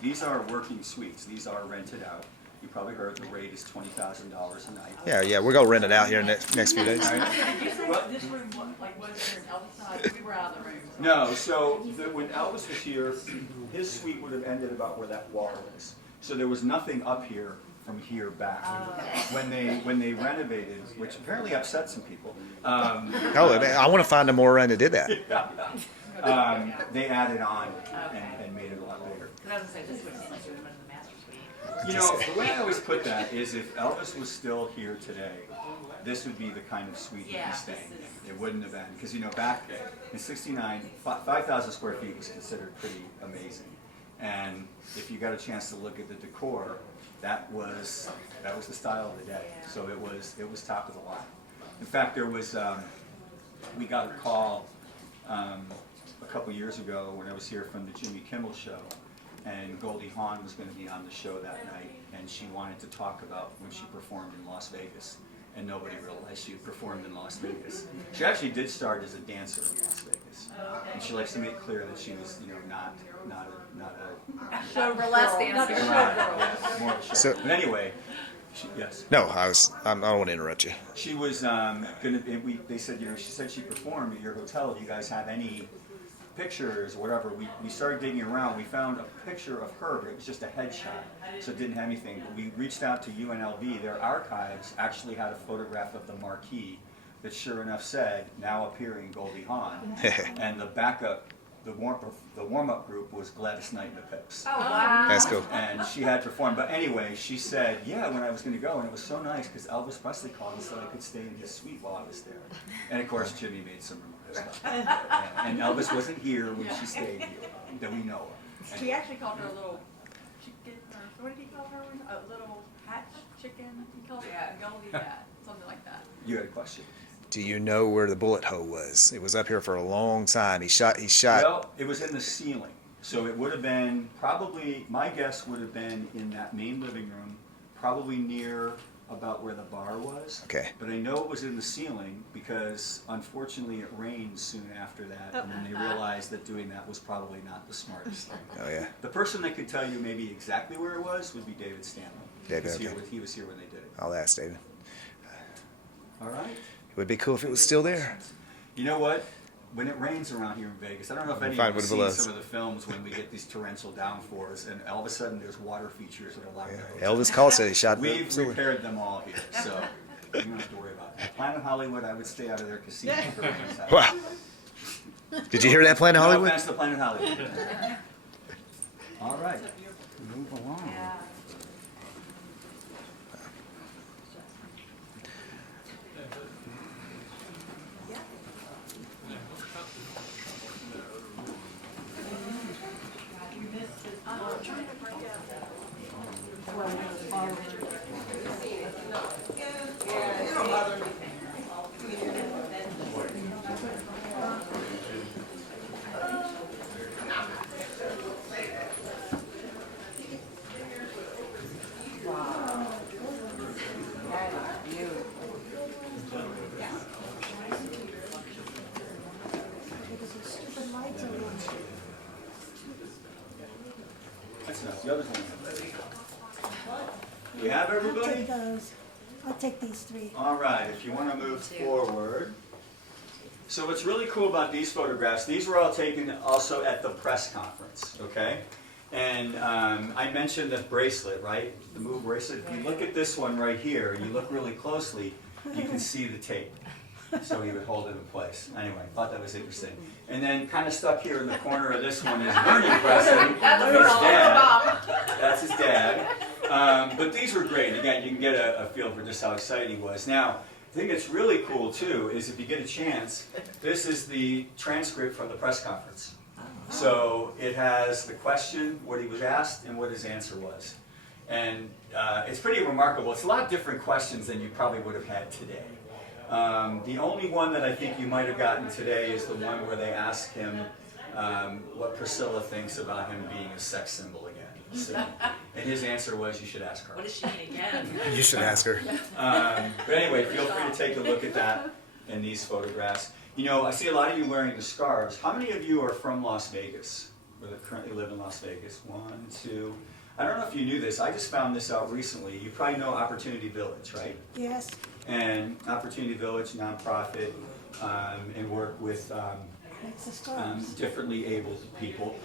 these are working suites. These are rented out. You probably heard the rate is $20,000 a night. Yeah, we're gonna rent it out here in the next few days. This room, like, was there Elvis? We were out of the room. No, so when Elvis was here, his suite would have ended about where that wall is. So there was nothing up here from here back. When they renovated, which apparently upset some people. I want to find a more run that did that. They added on and made it a lot bigger. Because I was going to say, this would seem like we would have been the master suite. You know, the way I always put that is if Elvis was still here today, this would be the kind of suite he'd be staying in. It wouldn't have been, because you know, back in '69, 5,000 square feet was considered pretty amazing. And if you got a chance to look at the decor, that was the style of the day. So it was top of the line. In fact, there was we got a call a couple years ago when I was here from the Jimmy Kimmel show, and Goldie Hawn was going to be on the show that night, and she wanted to talk about when she performed in Las Vegas, and nobody realized she had performed in Las Vegas. She actually did start as a dancer in Las Vegas, and she likes to make clear that she was, you know, not a show burlesque dancer. yeah, more of a show. So- But anyway, yes. No, I don't want to interrupt you. She was gonna. They said, you know, she said she performed at your hotel. Do you guys have any pictures or whatever? We started digging around. We found a picture of her, but it was just a headshot, so it didn't have anything. But we reached out to UNLV. Their archives actually had a photograph of the marquee that, sure enough, said "Now appearing Goldie Hawn," and the backup. The warm-up group was Gladys Knight and the Pips. Oh, wow. That's cool. And she had performed. But anyway, she said, yeah, when I was going to go, and it was so nice because Elvis Presley called and said I could stay in his suite while I was there. And of course, Jimmy made some remarks. And Elvis wasn't here when she stayed here, that we know of. He actually called her a little chicken, or what did he call her? A little hatch chicken? He called her Goldie Hat, something like that. You had a question. Do you know where the bullet hole was? It was up here for a long time. He shot. Well, it was in the ceiling. So it would have been probably, my guess would have been in that main living room, probably near about where the bar was. Okay. But I know it was in the ceiling because unfortunately it rained soon after that, and then they realized that doing that was probably not the smartest thing. Oh yeah. The person that could tell you maybe exactly where it was would be David Stanley. David, He was here when they did it. I'll ask David. All right. It would be cool if it was still there. You know what? When it rains around here in Vegas, I don't know if anyone has seen some of the films when we get these torrential downpours, and all of a sudden there's water features at a lot of Elvis called, said he shot. We've repaired them all here, so you don't have to worry about that. Planet Hollywood, I would stay out of their casino for rains. Wow. Did you hear that, Planet Hollywood? No offense to Planet Hollywood. All right, move along. That's enough. The other one. We have everybody? I'll take those. I'll take these three. All right, if you want to move forward. So what's really cool about these photographs, these were all taken also at the press conference, okay? And I mentioned the bracelet, right? The move bracelet. If you look at this one right here, and you look really closely, you can see the tape. So he would hold it in place. Anyway, I thought that was interesting. And then kind of stuck here in the corner of this one is Bernie Presley, his dad. That's his dad. But these were great. Again, you can get a feel for just how excited he was. Now, the thing that's really cool, too, is if you get a chance, this is the transcript from the press conference. So it has the question, what he was asked, and what his answer was. And it's pretty remarkable. It's a lot different questions than you probably would have had today. The only one that I think you might have gotten today is the one where they asked him what Priscilla thinks about him being a sex symbol again. So, And his answer was, you should ask her. What is she again? You should ask her. But anyway, feel free to take a look at that and these photographs. You know, I see a lot of you wearing the scarves. How many of you are from Las Vegas, or that currently live in Las Vegas? 1, 2. I don't know if you knew this. I just found this out recently. You probably know Opportunity Village, right? Yes. And Opportunity Village, nonprofit, and work with Makes the scarves. differently abled people.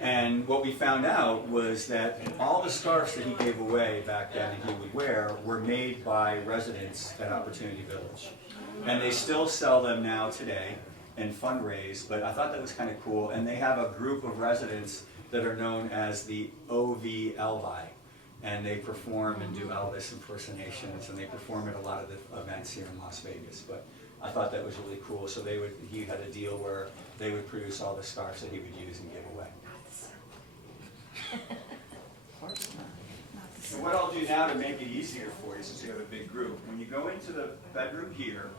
And what we found out was that all the scarves that he gave away back then that he would wear were made by residents at Opportunity Village. And they still sell them now today and fundraise, but I thought that was kind of cool. And they have a group of residents that are known as the OV Elvi. And they perform and do Elvis impersonations, and they perform at a lot of the events here in Las Vegas. But I thought that was really cool. So he had a deal where they would produce all the scarves that he would use and give away. So what I'll do now to make it easier for you, since you have a big group, when you go into the bedroom here,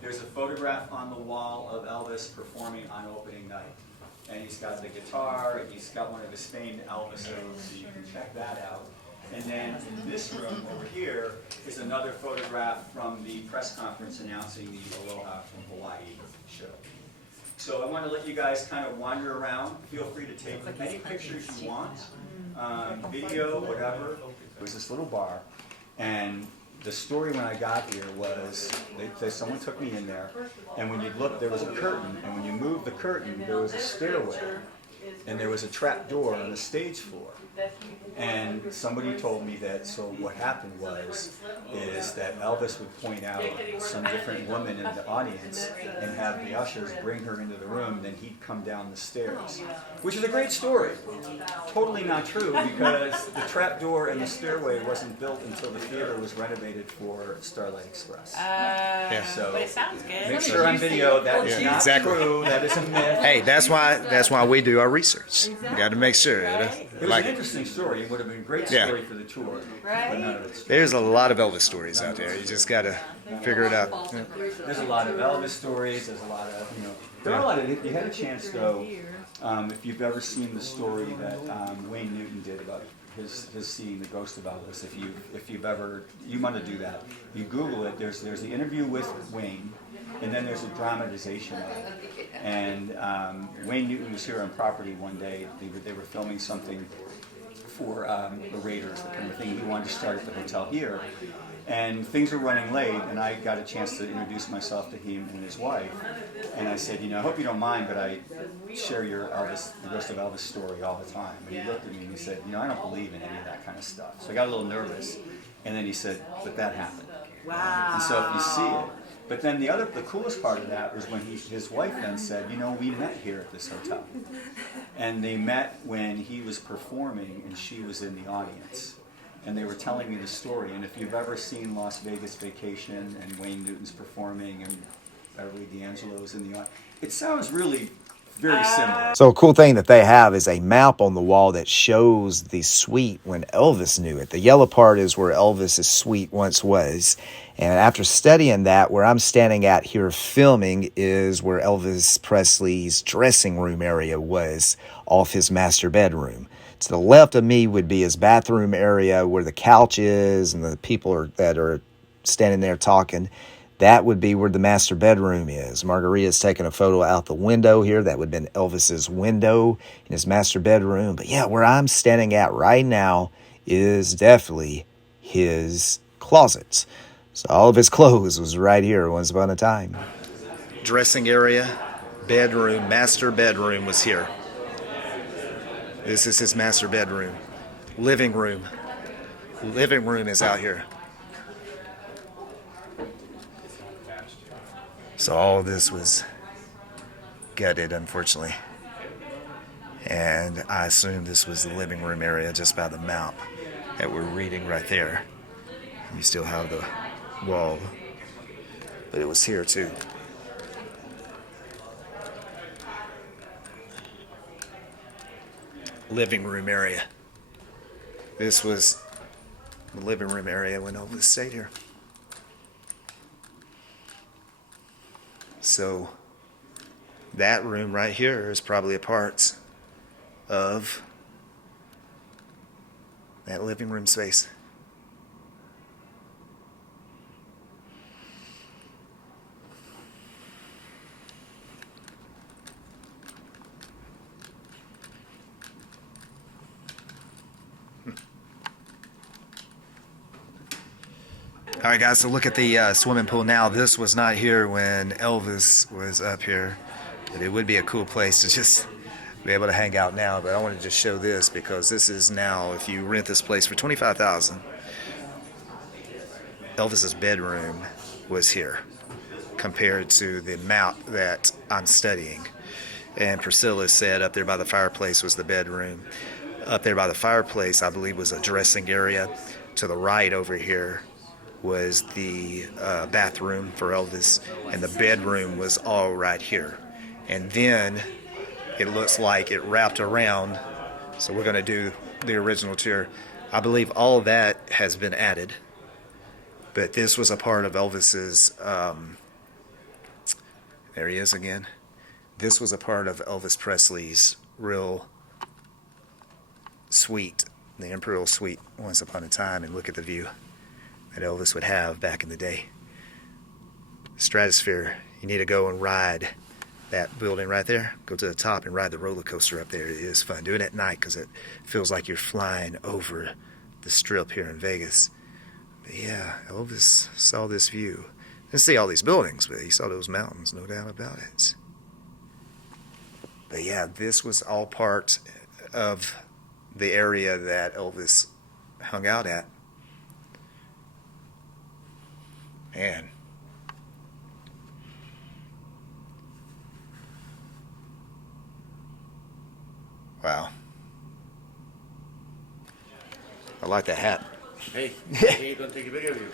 there's a photograph on the wall of Elvis performing on opening night. And he's got the guitar, and he's got one of his famed Elvis odes, so you can check that out. And then in this room over here is another photograph from the press conference announcing the Aloha from Hawaii show. So I want to let you guys kind of wander around. Feel free to take any pictures you want, video, whatever. It was this little bar, and the story when I got here was someone took me in there, and when you look, there was a curtain, and when you moved the curtain, there was a stairway, and there was a trap door on the stage floor. And somebody told me that, so what happened is that Elvis would point out some different woman in the audience and have the ushers bring her into the room, then he'd come down the stairs. Which is a great story. Totally not true, because the trap door and the stairway wasn't built until the theater was renovated for Starlight Express. So But it sounds good. make sure on video that is not true, that is a myth. Hey, that's why we do our research. We got to make sure. It was an interesting story. It would have been a great story for the tour, but none of it's true. There's a lot of Elvis stories out there. You just got to figure it out. Yeah. There's a lot of Elvis stories. There's a lot of, there are a lot of, if you had a chance though, if you've ever seen the story that Wayne Newton did about his seeing the ghost of Elvis, if you've ever, you want to do that. You Google it, there's the interview with Wayne, and then there's a dramatization of it. And Wayne Newton was here on property one day. They were filming something for the Raiders, the kind of thing. He wanted to start at the hotel here. And things were running late, and I got a chance to introduce myself to him and his wife. And I said, I hope you don't mind, but I share your Elvis, the Ghost of Elvis story all the time. And he looked at me and he said, I don't believe in any of that kind of stuff. So I got a little nervous. And then he said, but that happened. Wow. And so if you see it, but then the coolest part of that was when his wife then said, we met here at this hotel. And they met when he was performing and she was in the audience. And they were telling me the story. And if you've ever seen Las Vegas Vacation and Wayne Newton's performing and Beverly D'Angelo's in the audience, it sounds really very similar. So a cool thing that they have is a map on the wall that shows the suite when Elvis knew it. The yellow part is where Elvis's suite once was. And after studying that, where I'm standing at here filming is where Elvis Presley's dressing room area was off his master bedroom. To the left of me would be his bathroom area where the couch is and the people that are standing there talking. That would be where the master bedroom is. Margarita's taking a photo out the window here. That would have been Elvis's window in his master bedroom. But yeah, where I'm standing at right now is definitely his closets. So all of his clothes was right here once upon a time. Dressing area, bedroom, master bedroom was here. This is his master bedroom. Living room. Living room is out here. So all of this was gutted, unfortunately. And I assume this was the living room area just by the map that we're reading right there. You still have the wall, but it was here too. Living room area. This was the living room area when Elvis stayed here. So that room right here is probably a part of that living room space. All right, guys, so look at the swimming pool now. This was not here when Elvis was up here, but it would be a cool place to just be able to hang out now. But I want to just show this because this is now, if you rent this place for $25,000, Elvis's bedroom was here compared to the amount that I'm studying. And Priscilla said up there by the fireplace was the bedroom. Up there by the fireplace, I believe, was a dressing area. To the right over here was the bathroom for Elvis, and the bedroom was all right here. And then it looks like it wrapped around, so we're going to do the original tour. I believe all that has been added, but this was a part of Elvis's, there he is again. This was a part of Elvis Presley's real suite, the Imperial Suite, once upon a time, and look at the view that Elvis would have back in the day. Stratosphere, you need to go and ride that building right there. Go to the top and ride the roller coaster up there. It is fun. Do it at night because it feels like you're flying over the strip here in Vegas. But yeah, Elvis saw this view. Didn't see all these buildings, but he saw those mountains, no doubt about it. But yeah, this was all part of the area that Elvis hung out at. Man. Wow. I like that hat. Hey, hey, don't take a video of you.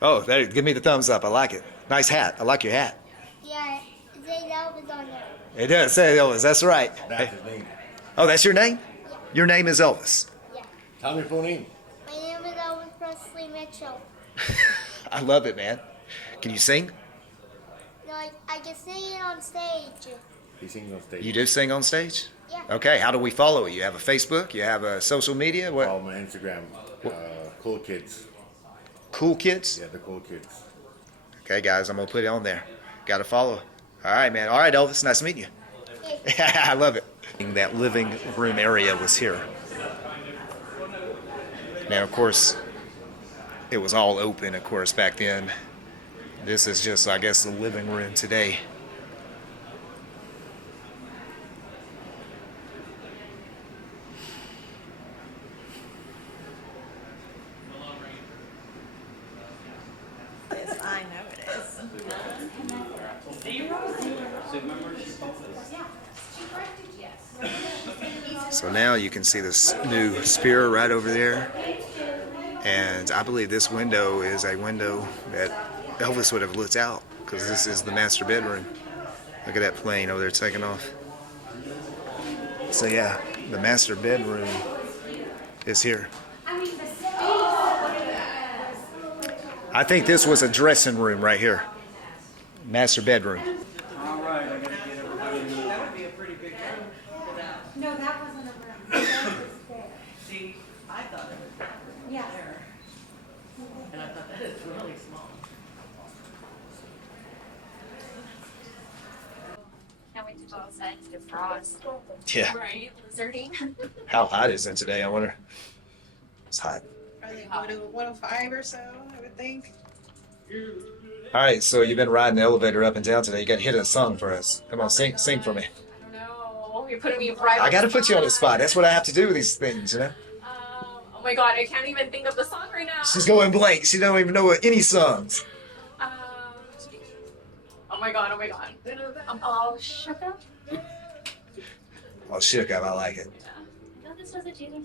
Oh, there, give me the thumbs up. I like it. Nice hat. I like your hat. Yeah, it says Elvis on there. It does say Elvis. That's right. That's his name. Oh, that's your name? Yeah. Your name is Elvis. Yeah. Tell me your full name. My name is Elvis Presley Mitchell. I love it, man. Can you sing? No, I can sing it on stage. He sings on stage. You do sing on stage? Yeah. Okay, how do we follow you? You have a Facebook? You have a social media? What? Oh, my Instagram. Cool Kids. Cool Kids? Yeah, the Cool Kids. Okay, guys, I'm going to put it on there. Got to follow. All right, man. All right, Elvis. Nice meeting you. I love it. That living room area was here. Now, of course, it was all open, of course, back then. This is just, I guess, the living room today. I know it is. So now you can see this new spear right over there. And I believe this window is a window that Elvis would have looked out because this is the master bedroom. Look at that plane over there taking off. So yeah, the master bedroom is here. I think this was a dressing room right here. Master bedroom. All right, I gotta get everybody moved. That would be a pretty big room. No, that wasn't a room. That was there. See, I thought it was that room Yeah. there. And I thought that is really small. Can't wait to do outside to defrost. Yeah. Right, lizarding. How hot is it today, I wonder? It's hot. Probably 105 or so, I would think. All right, so you've been riding the elevator up and down today. You got to hit a song for us. Come on, sing for me. No, you're putting me right on I got to the put you on the spot. spot. That's what I have to do with these things, you know? Oh my god, I can't even think of the song right now. She's going blank. She don't even know any songs. Oh my god, oh my god. I'm all shook up. Oh, shook up. I like it. No, this was a cheater.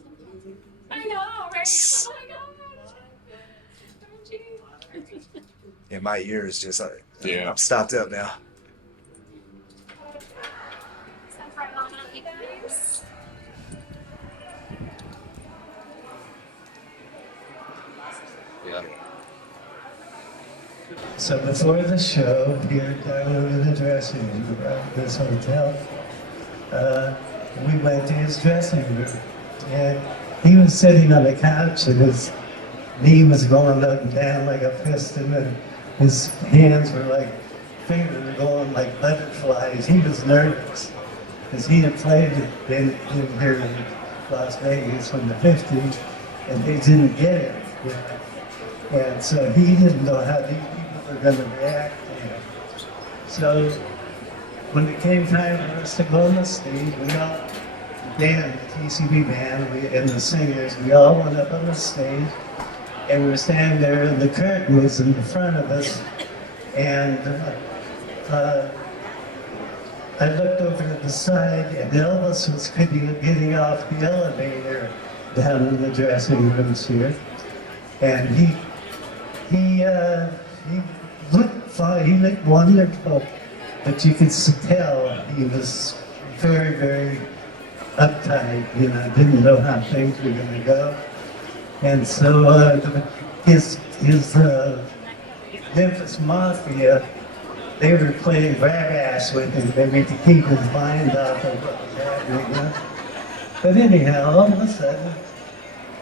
I know, right? Oh my god. Yeah, my ears just, Yeah. I'm stopped up now. Step right on up, you guys. Yeah. So before the show, here down in the dressing room of this hotel, we went to his dressing room, and he was sitting on the couch and his knee was going up and down like a piston and his hands were like fingers going like butterflies. He was nervous because he had played in here in Las Vegas in the 50s and they didn't get it. You know? And so he didn't know how these people were going to react to him. So when it came time for us to go on the stage, we all, the band, the TCB band, and the singers, we all went up on the stage and we were standing there and the curtain was in the front of us. And I looked over to the side and Elvis was getting off the elevator down in the dressing rooms here. And he looked fine, he looked wonderful, but you could tell he was very, very uptight, you know, didn't know how things were gonna go. And so his Memphis Mafia, they were playing grab ass with him, maybe to keep his mind off of what was happening. You know? But anyhow, all of a sudden,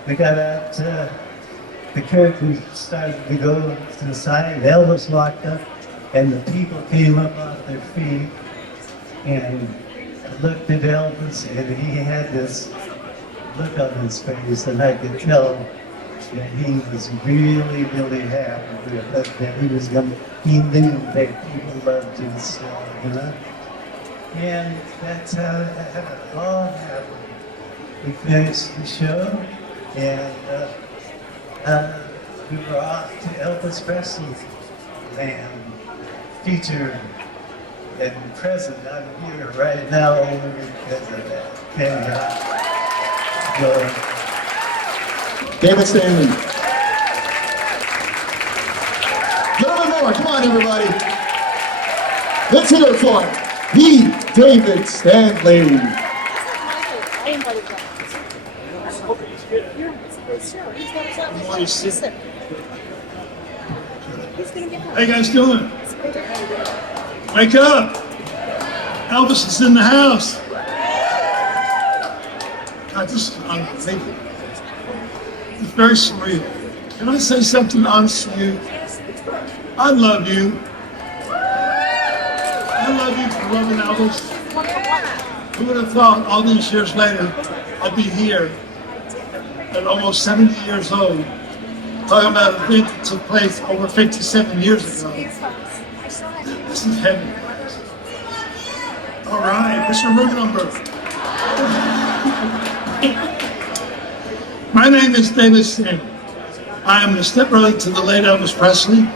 we got out, the curtain started to go to the side, Elvis walked up, and the people came up off their feet, and I looked at Elvis, and he had this look on his face, and I could tell that he was really, really happy with it, that he was going to, he knew that people loved his song, you know? And that's how it all happened. We finished the show, and we were off to Elvis Presley's land, featured and present. I'm here right now only because of that. David Stanley. Gentlemen more, come on everybody. Let's hear it for the David Stanley. How you guys doing? Wake up! Elvis is in the house. God, this is unbelievable. It's very surreal. Can I say something honest to you? I love you. I love you for loving Elvis. Who would have thought all these years later I'd be here at almost 70 years old talking about an event that took place over 57 years ago. This is heavy. All right, what's your room number? My name is David Stanley. I am the stepbrother to the late Elvis Presley.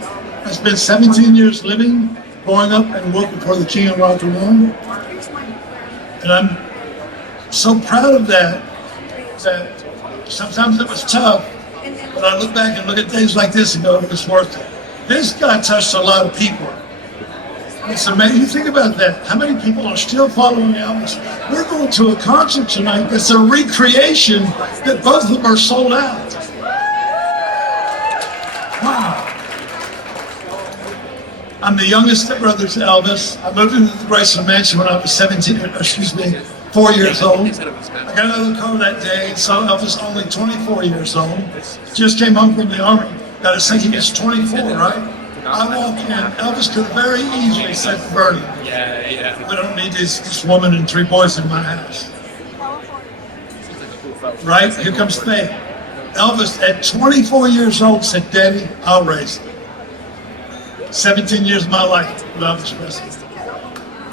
I spent 17 years living, growing up, and working for the King of Rock and Roll. And I'm so proud of that, that sometimes it was tough, but I look back and look at days like this and go, it was worth it. This guy touched a lot of people. It's amazing. You think about that. How many people are still following Elvis? We're going to a concert tonight that's a recreation that both of them are sold out. Wow. I'm the youngest stepbrother to Elvis. I moved into the Grayson Mansion when I was 4 years old. I got out of the car that day and saw Elvis only 24 years old. Just came home from the army. Got us thinking it's 24, right? I walk in, Elvis could have very easily said Bernie. Yeah. We don't need this woman and 3 boys in my house. Right? Here comes Faye. Elvis, at 24 years old, said, Daddy, I'll raise it. 17 years of my life with Elvis Presley.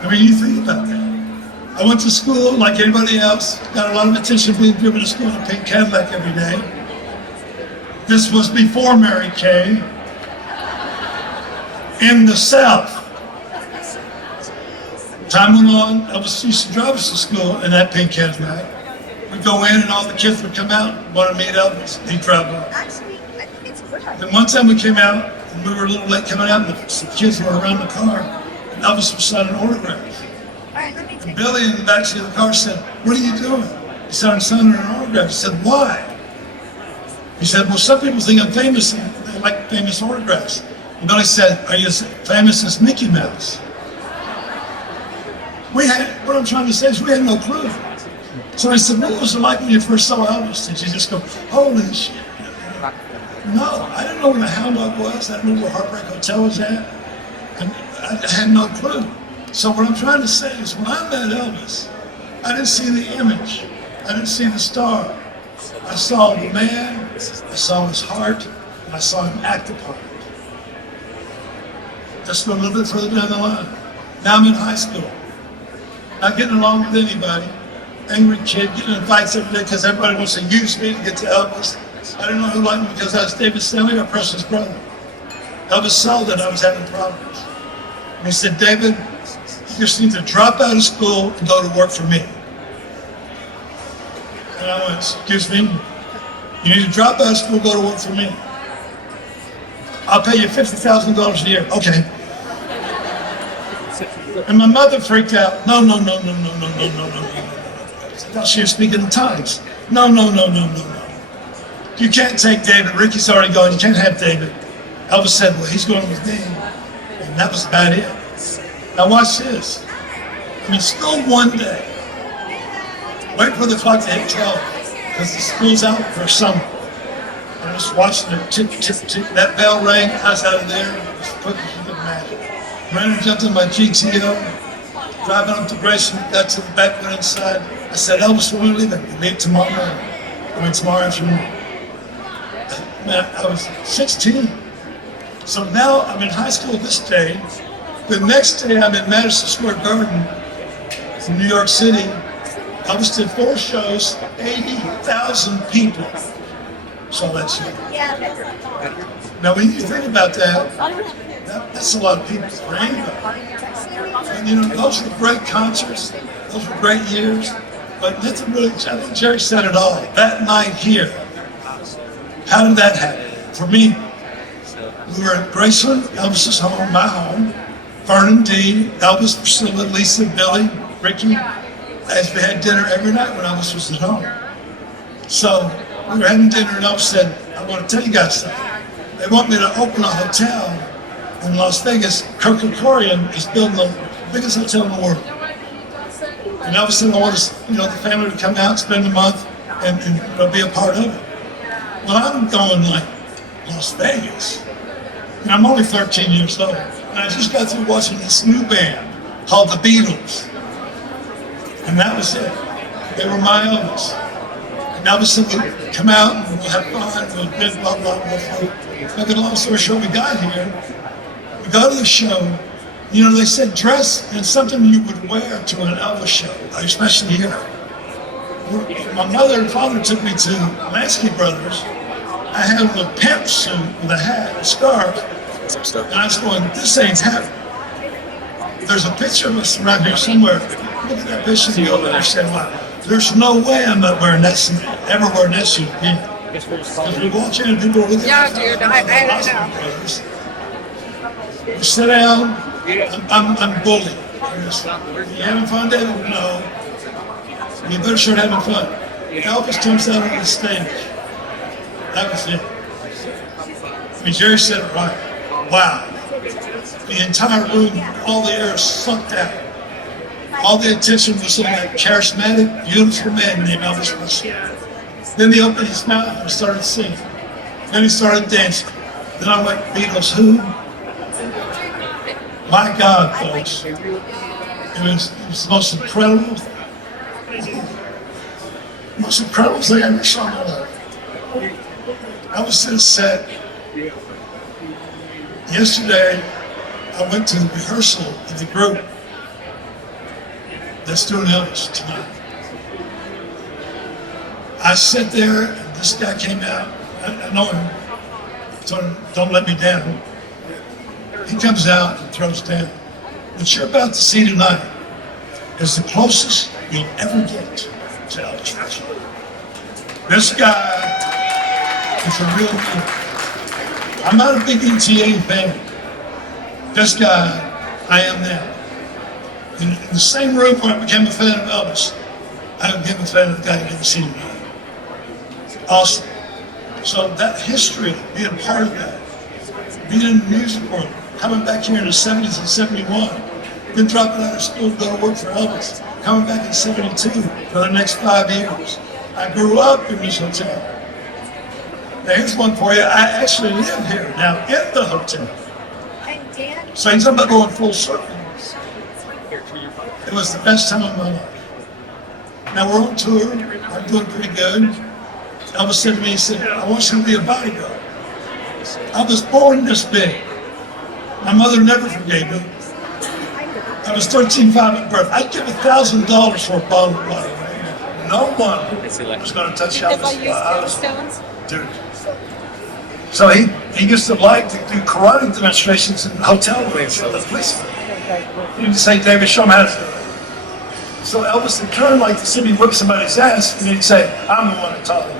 I mean, you think about that. I went to school like anybody else, got a lot of attention being driven to school in a pink Cadillac every day. This was before Mary Kay. In the South. Time went on, Elvis used to drive us to school in that pink Cadillac. We'd go in and all the kids would come out and want to meet Elvis. He'd drive us. Then one time we came out, and we were a little late coming out, and the kids were around the car, and Elvis was signing autographs. And Billy in the backseat of the car said, what are you doing? He said, I'm signing an autograph. He said, why? He said, well, some people think I'm famous, and they like famous autographs. And Billy said, are you as famous as Mickey Mouse? What I'm trying to say is we had no clue. So I said, what was it like when you first saw Elvis? Did you just go, holy shit? No, I didn't know where the Hound Dog was. I didn't know where Heartbreak Hotel was at. And I had no clue. So what I'm trying to say is when I met Elvis, I didn't see the image. I didn't see the star. I saw the man, I saw his heart, and I saw him act upon it. Just a little bit further down the line. Now I'm in high school. Not getting along with anybody. Angry kid, getting in fights every day because everybody wants to use me to get to Elvis. I didn't know who liked me because I was David Stanley or Preston's brother. Elvis saw that I was having problems. And he said, David, you just need to drop out of school and go to work for me. And I went, excuse me? You need to drop out of school and go to work for me. I'll pay you $50,000 a year. Okay. And my mother freaked out. No. I thought she was speaking in tongues. No. You can't take David. Ricky's already gone. You can't have David. Elvis said, well, he's going with me. And that was about it. Now watch this. I'm in school one day. Wait for the clock to hit 12 because the school's out for summer. I was watching it tick. That bell rang. I was out of there. It was quick as you could imagine. Ran and jumped in my GTO. Driving up to Grayson, got to the back, went inside. I said, Elvis, when we leaving? We leave tomorrow morning. I mean, tomorrow afternoon. Man, I was 16. So now I'm in high school this day. The next day I'm in Madison Square Garden in New York City. Elvis did 4 shows, 80,000 people. So that's it. Now when you think about that's a lot of people for anybody. And you know, those were great concerts, those were great years, but nothing really, I think Jerry said it all. That night here, how did that happen? For me, we were at Graceland, Elvis's home, my home, Vernon D, Elvis, Priscilla, Lisa, Billy, Ricky, as we had dinner every night when Elvis was at home. So we were having dinner and Elvis said, I want to tell you guys something. They want me to open a hotel in Las Vegas. Kirk Kerkorian is building the biggest hotel in the world. And Elvis said, I want the family to come out and spend a month and be a part of it. Well, I'm going like Las Vegas. And I'm only 13 years old. And I just got through watching this new band called the Beatles. And that was it. They were my Elvis. And Elvis said, we'll come out and we'll have fun, we'll blah, blah, blah, blah. Make a long story short, we got here. We go to the show. You know, they said dress in something you would wear to an Elvis show, especially here. My mother and father took me to Lansky Brothers. I had a pimp suit with a hat, a scarf, and I was going, this ain't happening. There's a picture of us around here somewhere. Look at that picture and go over there and say, wow, there's no way I'm not wearing that suit, ever wearing that suit again. Because we walk in and people are looking at dude, I know. We sit down, I'm bullied. You having fun, David? No. You better start having fun. Elvis comes out on the stage. That was it. I mean, Jerry said it right. Wow. The entire room, all the air sucked out. All the attention was on that charismatic, beautiful man named Elvis Presley. Then he opened his mouth and started singing. Then he started dancing. Then I went, Beatles, who? My God, folks. It was the most incredible thing I ever saw in my life. I was in a set. Yesterday, I went to the rehearsal of the group that's doing Elvis tonight. I sat there, and this guy came out. I know him. Told him, don't let me down. He comes out and throws down. What you're about to see tonight is the closest you'll ever get to Elvis Presley. This guy is a real deal. I'm not a big ETA fan. This guy, I am now. In the same room where I became a fan of Elvis, I became a fan of the guy who didn't see me. Awesome. So that history, being part of that, being in the music world, coming back here in the 70s and 71, then dropping out of school to go to work for Elvis, coming back in 72 for the next 5 years. I grew up in this hotel. Now here's one for you. I actually live here now in the hotel. So he's about going full circle. It was the best time of my life. Now we're on tour. I'm doing pretty good. Elvis said to me, he said, I want you to be a bodyguard. I was born this big. My mother never forgave me. I was 13.5 at birth. I'd give $1,000 for a bottle of water. No one was going to touch Elvis. Dude. So he used to like to do karate demonstrations in hotel rooms for the policemen. He'd say, David, show him how to do it. So Elvis would turn like to see me whip somebody's ass, and he'd say, I'm the one that taught him.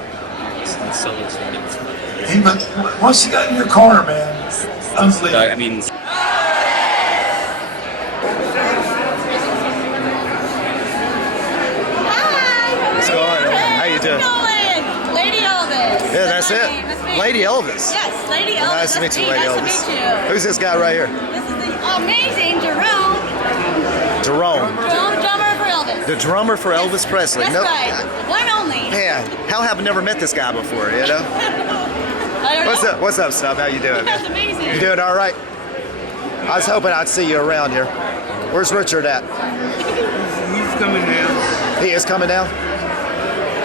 He would, once you got in your corner, man, unbelievable. I mean, What's going on? How you doing? Lady Elvis. Yeah, that's it. Lady Elvis. Yes, Lady Elvis. Nice to meet you, Lady Elvis. Nice to meet you. Who's this guy right here? This is the amazing Jerome. Jerome. Jerome, drummer for Elvis. The drummer for Elvis Presley. That's right. One only. Yeah. How have I never met this guy before, you know? I don't What's know. up? What's up, Snub? How you doing, man? That's amazing. You doing all right? I was hoping I'd see you around here. Where's Richard at? He's coming down. He is coming down?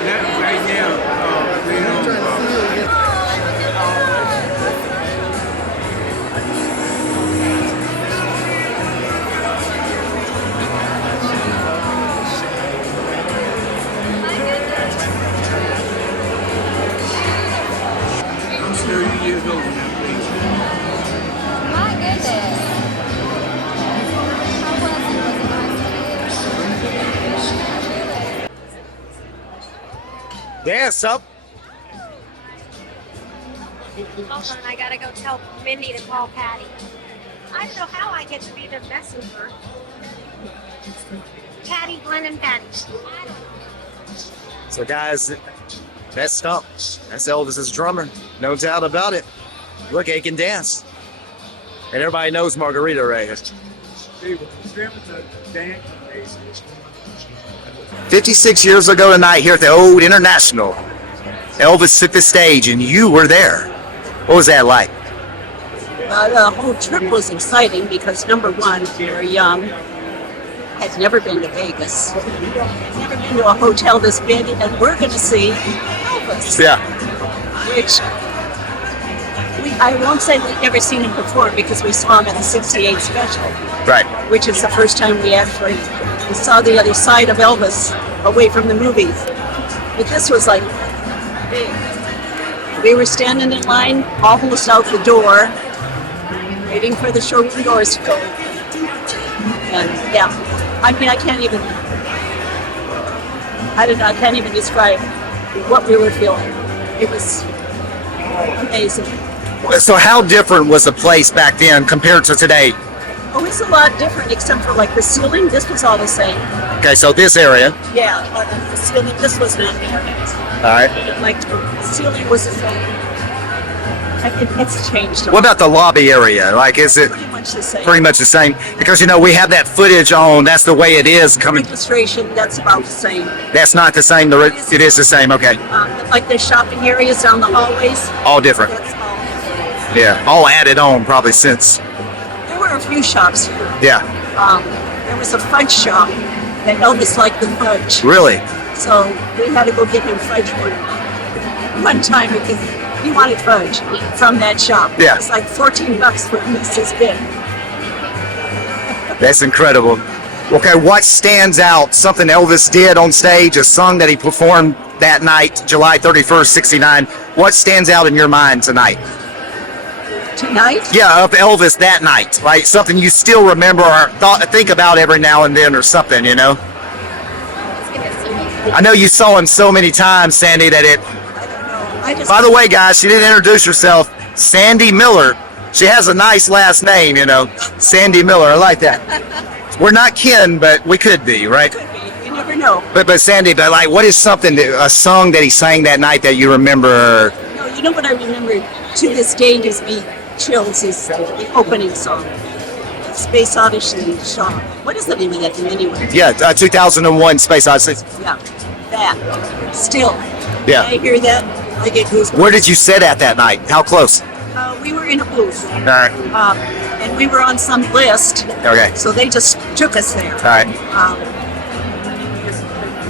Not right now. I'm 30 years old now, please. My goodness. Dance up. Hold on, I gotta go tell Mindy to call Patty. I don't know how I get to be the messenger. Patty, Glenn, and Patty. So guys, that's Stump. That's Elvis's drummer. No doubt about it. Look, he can dance. And everybody knows Margarita right here. 56 years ago tonight here at the Old International, Elvis took the stage and you were there. What was that like? The whole trip was exciting because, number one, we were young, had never been to Vegas, never been to a hotel this big, and we're going to see Elvis. Yeah. Which, I won't say we've never seen him before because we saw him at the 68 special. Right. Which is the first time we actually saw the other side of Elvis away from the movies. But this was like big. We were standing in line, almost out the door, waiting for the showroom doors to go. And yeah, I mean, I can't even describe what we were feeling. It was amazing. So how different was the place back then compared to today? Oh, it's a lot different except for like the ceiling. This was all the same. Okay, so this area. Yeah, the ceiling, this was not there. All right. Like the ceiling was the same. I think it's changed. What about the lobby area? Like, is it Pretty much the same. pretty much the same? Because, you know, we have that footage on, that's the way it is coming. Registration, that's about the same. That's not the same, it is the same, okay. Like the shopping areas down the hallways. All different. That's all. Yeah, all added on probably since. There were a few shops here. Yeah. There was a fudge shop that Elvis liked the fudge. Really? So we had to go get him fudge one time because he wanted fudge from that shop. Yeah. It was like $14 for a piece this big. That's incredible. Okay, what stands out? Something Elvis did on stage, a song that he performed that night, July 31st, 69. What stands out in your mind tonight? Tonight? Yeah, of Elvis that night. Like something you still remember or think about every now and then or something, you know? I know you saw him so many times, Sandy, that it... By the way, guys, she didn't introduce herself. Sandy Miller. She has a nice last name, you know. Sandy Miller. I like that. We're not kin, but we could be, right? You never know. But Sandy, but like, what is something, a song that he sang that night that you remember? No, you know what I remember to this day gives me chills is the opening song. Space Odyssey song. What is the name of that thing anyway? Yeah, 2001 Space Odyssey. Yeah, that. Still. Yeah. I hear that, I get goosebumps. Where did you sit at that night? How close? We were in a booth. All right. And we were on some list. Okay. So they just took us there. All right.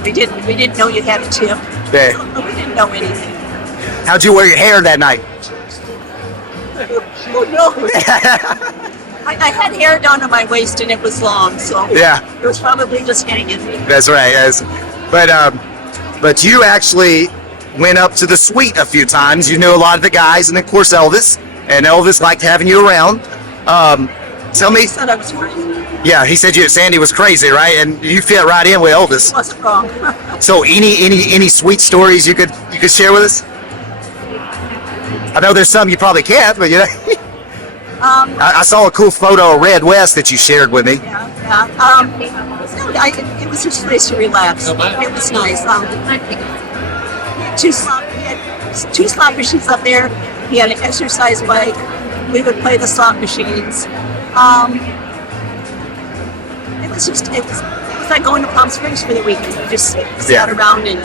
We didn't know you had a tip. Yeah. So we didn't know anything. How'd you wear your hair that night? Who knows? I had hair down to my waist and it was long, so Yeah. it was probably just hanging. That's right. Yes. But you actually went up to the suite a few times. You knew a lot of the guys, and of course Elvis. And Elvis liked having you around. Tell me. He said I was crazy. Yeah, he said Sandy was crazy, right? And you fit right in with Elvis. He wasn't wrong. So any sweet stories you could share with us? I know there's some you probably can't, but you know. I saw a cool photo of Red West that you shared with me. Yeah. It was just a place to relax. It was nice. He had two slot machines up there. He had an exercise bike. We would play the slot machines. It was like going to Palm Springs for the weekend. We just sat around and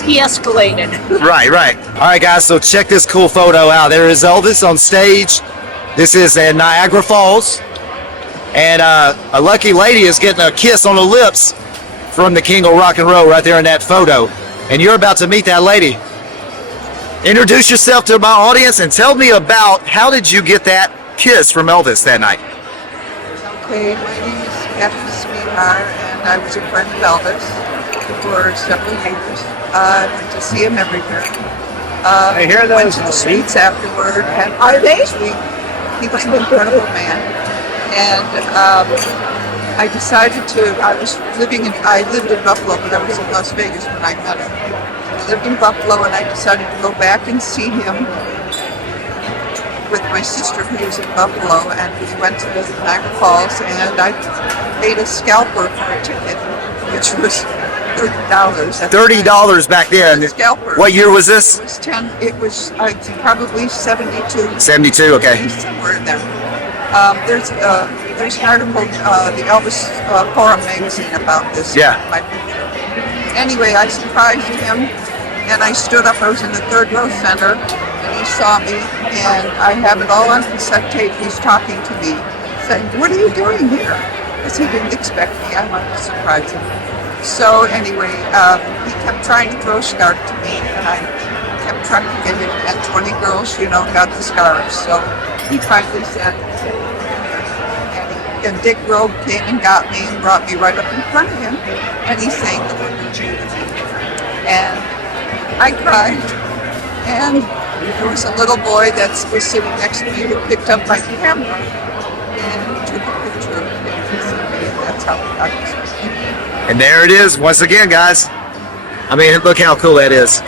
de-escalated. Right. All right, guys, so check this cool photo out. There is Elvis on stage. This is in Niagara Falls. And a lucky lady is getting a kiss on the lips from the King of Rock and Roll right there in that photo. And you're about to meet that lady. Introduce yourself to my audience and tell me about how did you get that kiss from Elvis that night? Okay, my name is Catherine Sweetheart, and I was a friend of Elvis for several years. I went to see him everywhere. I hear those. Went to the suites afterward, and he was an incredible man. And I decided to. I lived in Buffalo, but I was in Las Vegas when I met him. I lived in Buffalo, and I decided to go back and see him with my sister who was in Buffalo, and we went to visit Niagara Falls, and I paid a scalper for a ticket, which was $30. $30 back then. Scalper. What year was this? It was probably 72. 72, okay. Somewhere in there. There's an article, the Elvis Forum magazine about this. Yeah. My picture. Anyway, I surprised him, and I stood up. I was in the third row center, and he saw me, and I have it all on cassette tape. He's talking to me, saying, "What are you doing here?" Because he didn't expect me. I wanted to surprise him. So anyway, he kept trying to throw a scarf to me, and I kept trying to get it, and 20 girls, got the scarves. So he finally said, and Dick Rogue came and got me and brought me right up in front of him, and he sang the Women Jew to me. And I cried, and there was a little boy that was sitting next to me who picked up my camera and took a picture of me, and that's how we got this. And there it is, once again, guys. I mean, look how cool that is.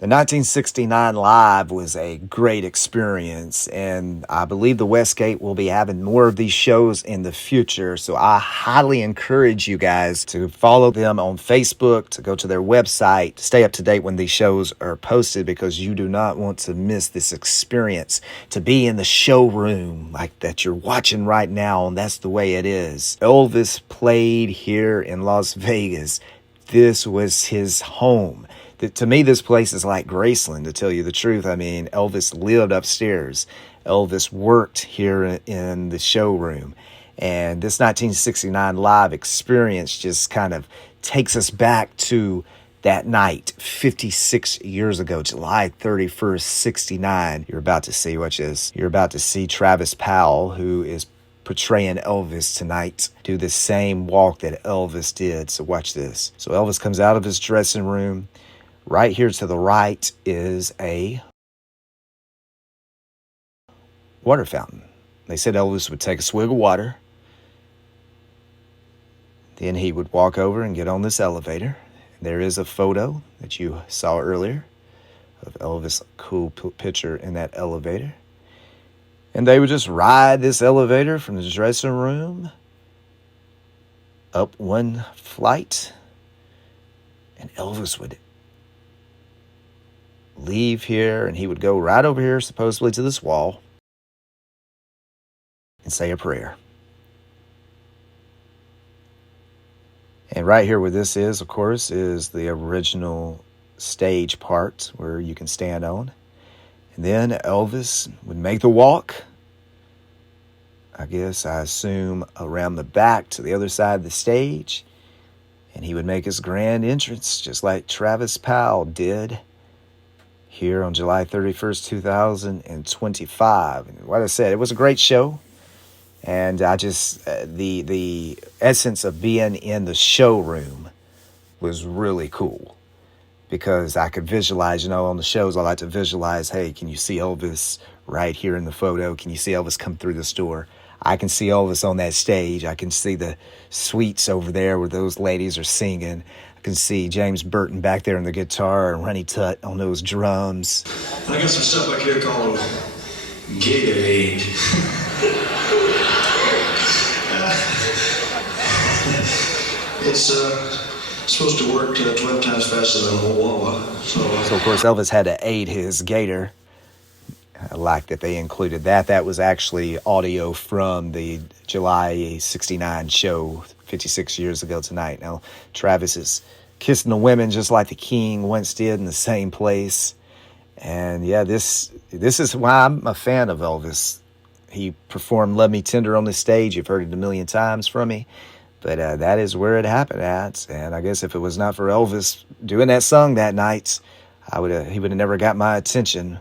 The 1969 Live was a great experience, and I believe the Westgate will be having more of these shows in the future, so I highly encourage you guys to follow them on Facebook, to go to their website, to stay up to date when these shows are posted, because you do not want to miss this experience, to be in the showroom like that you're watching right now, and that's the way it is. Elvis played here in Las Vegas. This was his home. To me, this place is like Graceland, to tell you the truth. I mean, Elvis lived upstairs. Elvis worked here in the showroom. And this 1969 Live experience just kind of takes us back to that night, 56 years ago, July 31st, 69. You're about to see, watch this. You're about to see Travis Powell, who is portraying Elvis tonight, do the same walk that Elvis did. So watch this. So Elvis comes out of his dressing room. Right here to the right is a water fountain. They said Elvis would take a swig of water. Then he would walk over and get on this elevator. There is a photo that you saw earlier of Elvis' cool picture in that elevator. And they would just ride this elevator from the dressing room up one flight And Elvis would leave here and he would go right over here, supposedly to this wall, and say a prayer. And right here where this is, of course, is the original stage part where you can stand on. And then Elvis would make the walk, I assume, around the back to the other side of the stage. And he would make his grand entrance, just like Travis Powell did here on July 31st, 2025. And like I said, it was a great show. And I just, the essence of being in the showroom was really cool. Because I could visualize, on the shows, I like to visualize, hey, can you see Elvis right here in the photo? Can you see Elvis come through this door? I can see Elvis on that stage. I can see the suites over there where those ladies are singing. I can see James Burton back there on the guitar and Ronnie Tutt on those drums. I got some stuff back here called Gatorade. It's supposed to work 12 times faster than a Wawa. So of course, Elvis had to aid his gator. I like that they included that. That was actually audio from the July 69 show 56 years ago tonight. Now, Travis is kissing the women just like the King once did in the same place. And yeah, this is why I'm a fan of Elvis. He performed Love Me Tender on the stage. You've heard it a million times from me. But that is where it happened at. And I guess if it was not for Elvis doing that song that night, he would have never got my attention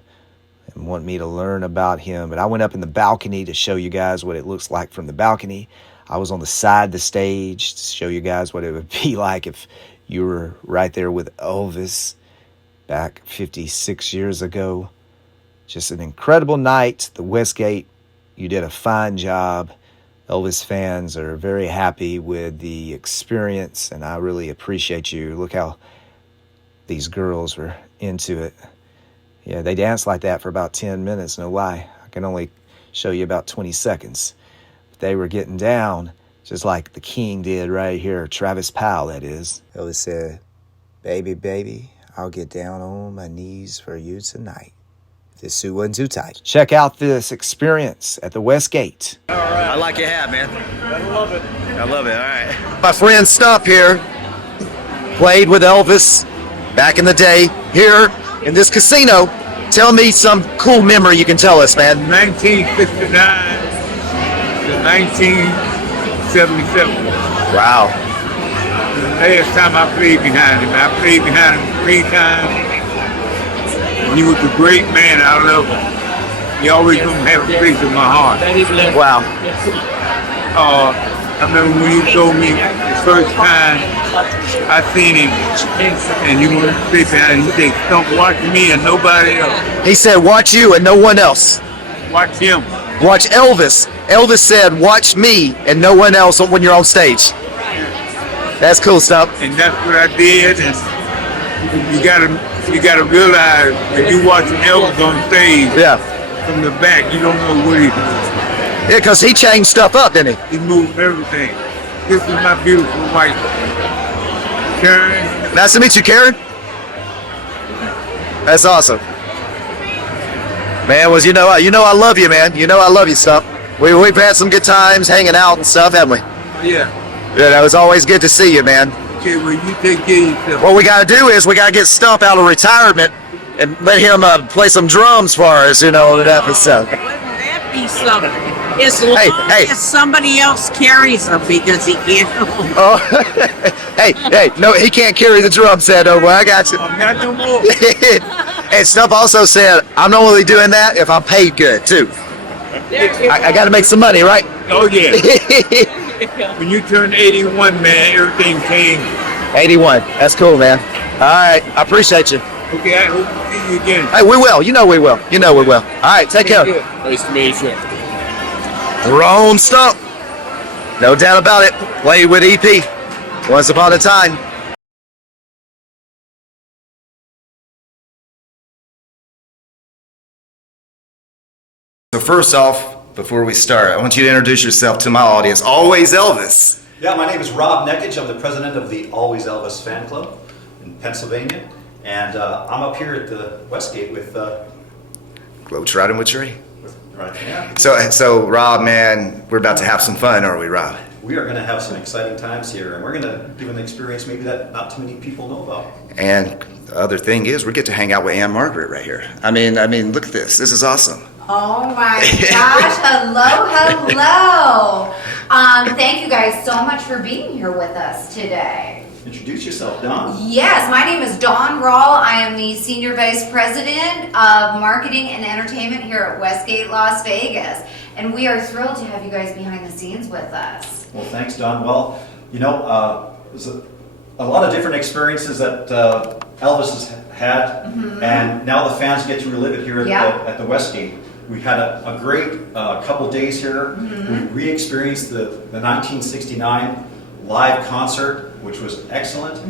and want me to learn about him. But I went up in the balcony to show you guys what it looks like from the balcony. I was on the side of the stage to show you guys what it would be like if you were right there with Elvis back 56 years ago. Just an incredible night. The Westgate, you did a fine job. Elvis fans are very happy with the experience, and I really appreciate you. Look how these girls were into it. Yeah, they danced like that for about 10 minutes, no lie. I can only show you about 20 seconds. But they were getting down just like the King did right here, Travis Powell, that is. Elvis said, baby, baby, I'll get down on my knees for you tonight. This suit wasn't too tight. Check out this experience at the Westgate. All right. I like your hat, man. I love it. I love it. All right. My friend Stump here played with Elvis back in the day here in this casino. Tell me some cool memory you can tell us, man. 1969 to 1977. Wow. The last time I played behind him. I played behind him 3 times. He was a great man. I love him. He always gonna have a place in my heart. Wow. I remember when you told me the first time I seen him, and you were play behind him. He said, "Don't watch me and nobody else." He said, "Watch you and no one else." Watch him. Watch Elvis. Elvis said, "Watch me and no one else when you're on stage." That's cool stuff. And that's what I did. And you gotta realize when you watching Elvis on stage, from the back, you don't know what he's doing. Yeah, because he changed stuff up, didn't he? He moved everything. This is my beautiful wife, Karen. Nice to meet you, Karen. That's awesome. Man, you know I love you, man. You know I love you, Stump. We've had some good times hanging out and stuff, haven't we? Yeah. Yeah, that was always good to see you, man. Okay, well, you take care of yourself. What we got to do is we got to get Stump out of retirement and let him play some drums for us, and that stuff. That be something. As long as somebody else carries them because he can't. Oh, hey, no, he can't carry the drum set over. I got you. Not no more. And Stump also said, I'm only doing that if I'm paid good, too. I got to make some money, right? Oh, yeah. When you turn 81, man, everything changed. 81. That's cool, man. All right. I appreciate you. Okay, I hope to see you again. Hey, we will. You know we will. All right, take care. Nice to meet you. Wrong Stump. No doubt about it. Played with EP. Once upon a time. So first off, before we start, I want you to introduce yourself to my audience. Always Elvis. Yeah, my name is Rob Neckage. I'm the president of the Always Elvis fan club. in Pennsylvania. And I'm up here at the Westgate with Globetrotting with Trey. yeah. So Rob, man, we're about to have some fun, aren't we, Rob? We are going to have some exciting times here, and we're going to give an experience maybe that not too many people know about. And the other thing is, we get to hang out with Ann Margaret right here. I mean, look at this. This is awesome. Oh my gosh, hello. Thank you guys so much for being here with us today. Introduce yourself, Dawn. Yes, my name is Dawn Rawl. I am the Senior Vice President of Marketing and Entertainment here at Westgate, Las Vegas. And we are thrilled to have you guys behind the scenes with us. Well, thanks, Dawn. Well, you know, there's a lot of different experiences that Elvis has had, and now the fans get to relive it here at the Westgate. We had a great couple days here. We re-experienced the 1969 live concert, which was excellent.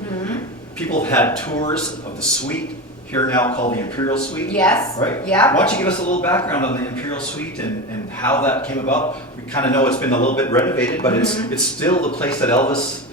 People have had tours of the suite here now called the Imperial Suite. Yes. Right? Yeah. Why don't you give us a little background on the Imperial Suite and how that came about? We kind of know it's been a little bit renovated, but it's still the place that Elvis,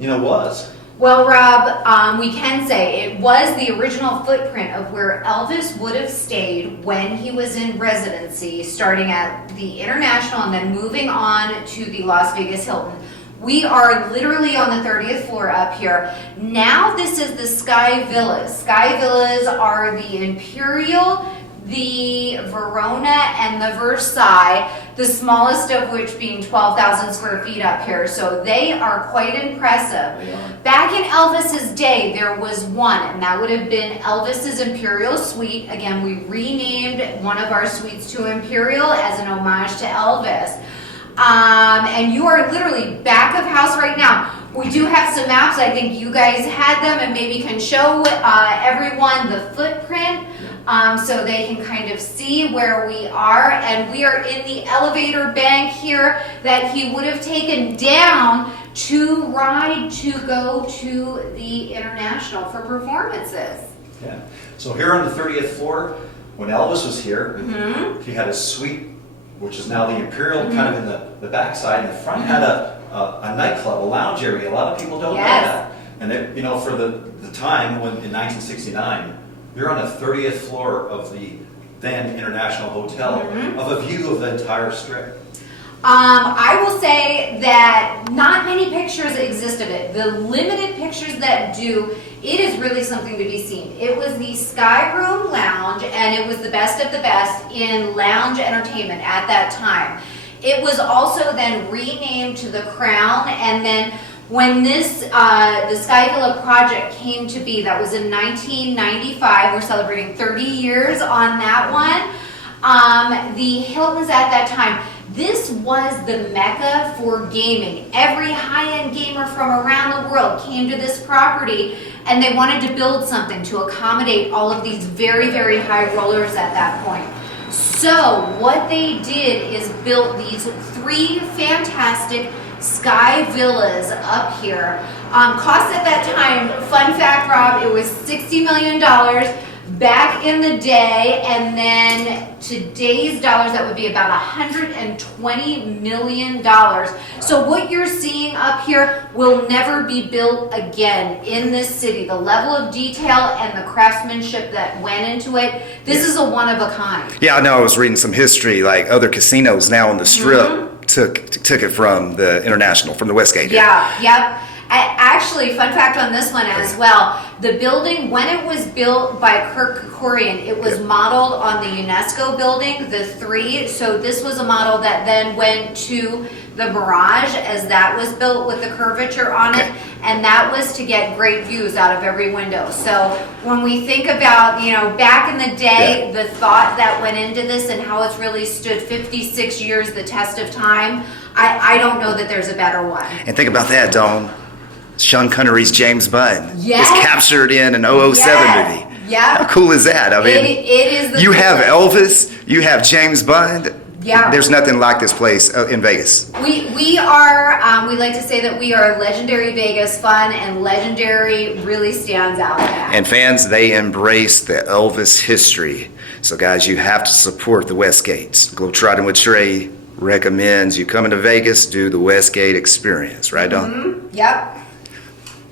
you know, was. Well, Rob, we can say it was the original footprint of where Elvis would have stayed when he was in residency, starting at the International and then moving on to the Las Vegas Hilton. We are literally on the 30th floor up here. Now this is the Sky Villas. Sky Villas are the Imperial, the Verona, and the Versailles, the smallest of which being 12,000 square feet up here. So they are quite impressive. Back in Elvis's day, there was one, and that would have been Elvis's Imperial Suite. Again, we renamed one of our suites to Imperial as an homage to Elvis. And you are literally back of house right now. We do have some maps. I think you guys had them and maybe can show everyone the footprint so they can kind of see where we are. And we are in the elevator bank here that he would have taken down to ride to go to the International for performances. Yeah. So here on the 30th floor, when Elvis was here, he had a suite, which is now the Imperial, kind of in the backside. And the front had a nightclub, a lounge area. A lot of people don't know that. And they, you know, for the time when in 1969, you're on the 30th floor of the then International Hotel, of a view of the entire strip. I will say that not many pictures exist of it. The limited pictures that do, it is really something to be seen. It was the Sky Room Lounge, and it was the best of the best in lounge entertainment at that time. It was also then renamed to the Crown, and then when this, the Sky Villa project came to be, that was in 1995, we're celebrating 30 years on that one. The Hiltons at that time, this was the mecca for gaming. Every high-end gamer from around the world came to this property and they wanted to build something to accommodate all of these very, very high rollers at that point. So what they did is built these 3 fantastic Sky Villas up here. Cost at that time, fun fact, Rob, it was $60 million back in the day, and then today's dollars, that would be about $120 million. So what you're seeing up here will never be built again in this city. The level of detail and the craftsmanship that went into it, this is a one of a kind. Yeah, I know. I was reading some history, like other casinos now on the Strip took it from the International, from the Westgate. Yeah, yep. Actually, fun fact on this one as well, the building, when it was built by Kirk Kerkorian, it was modeled on the UNESCO building, the 3. So this was a model that then went to the Mirage as that was built with the curvature on it, and that was to get great views out of every window. So when we think about, you know, back in the day, the thought that went into this and how it's really stood 56 years the test of time, I don't know that there's a better one. And think about that, Dawn. Sean Connery's James Bond is Yes. captured in an 007 movie. Yeah. How cool is that? I mean, it is the you have coolest. Elvis, you have James Bond. Yeah. There's nothing like this place in Vegas. We are, we like to say that we are legendary Vegas fun, and legendary really stands out in that. And fans, they embrace the Elvis history. So guys, you have to support the Westgates. Globetrotting with Trey recommends you coming to Vegas, do the Westgate experience, right, Dawn? Yep.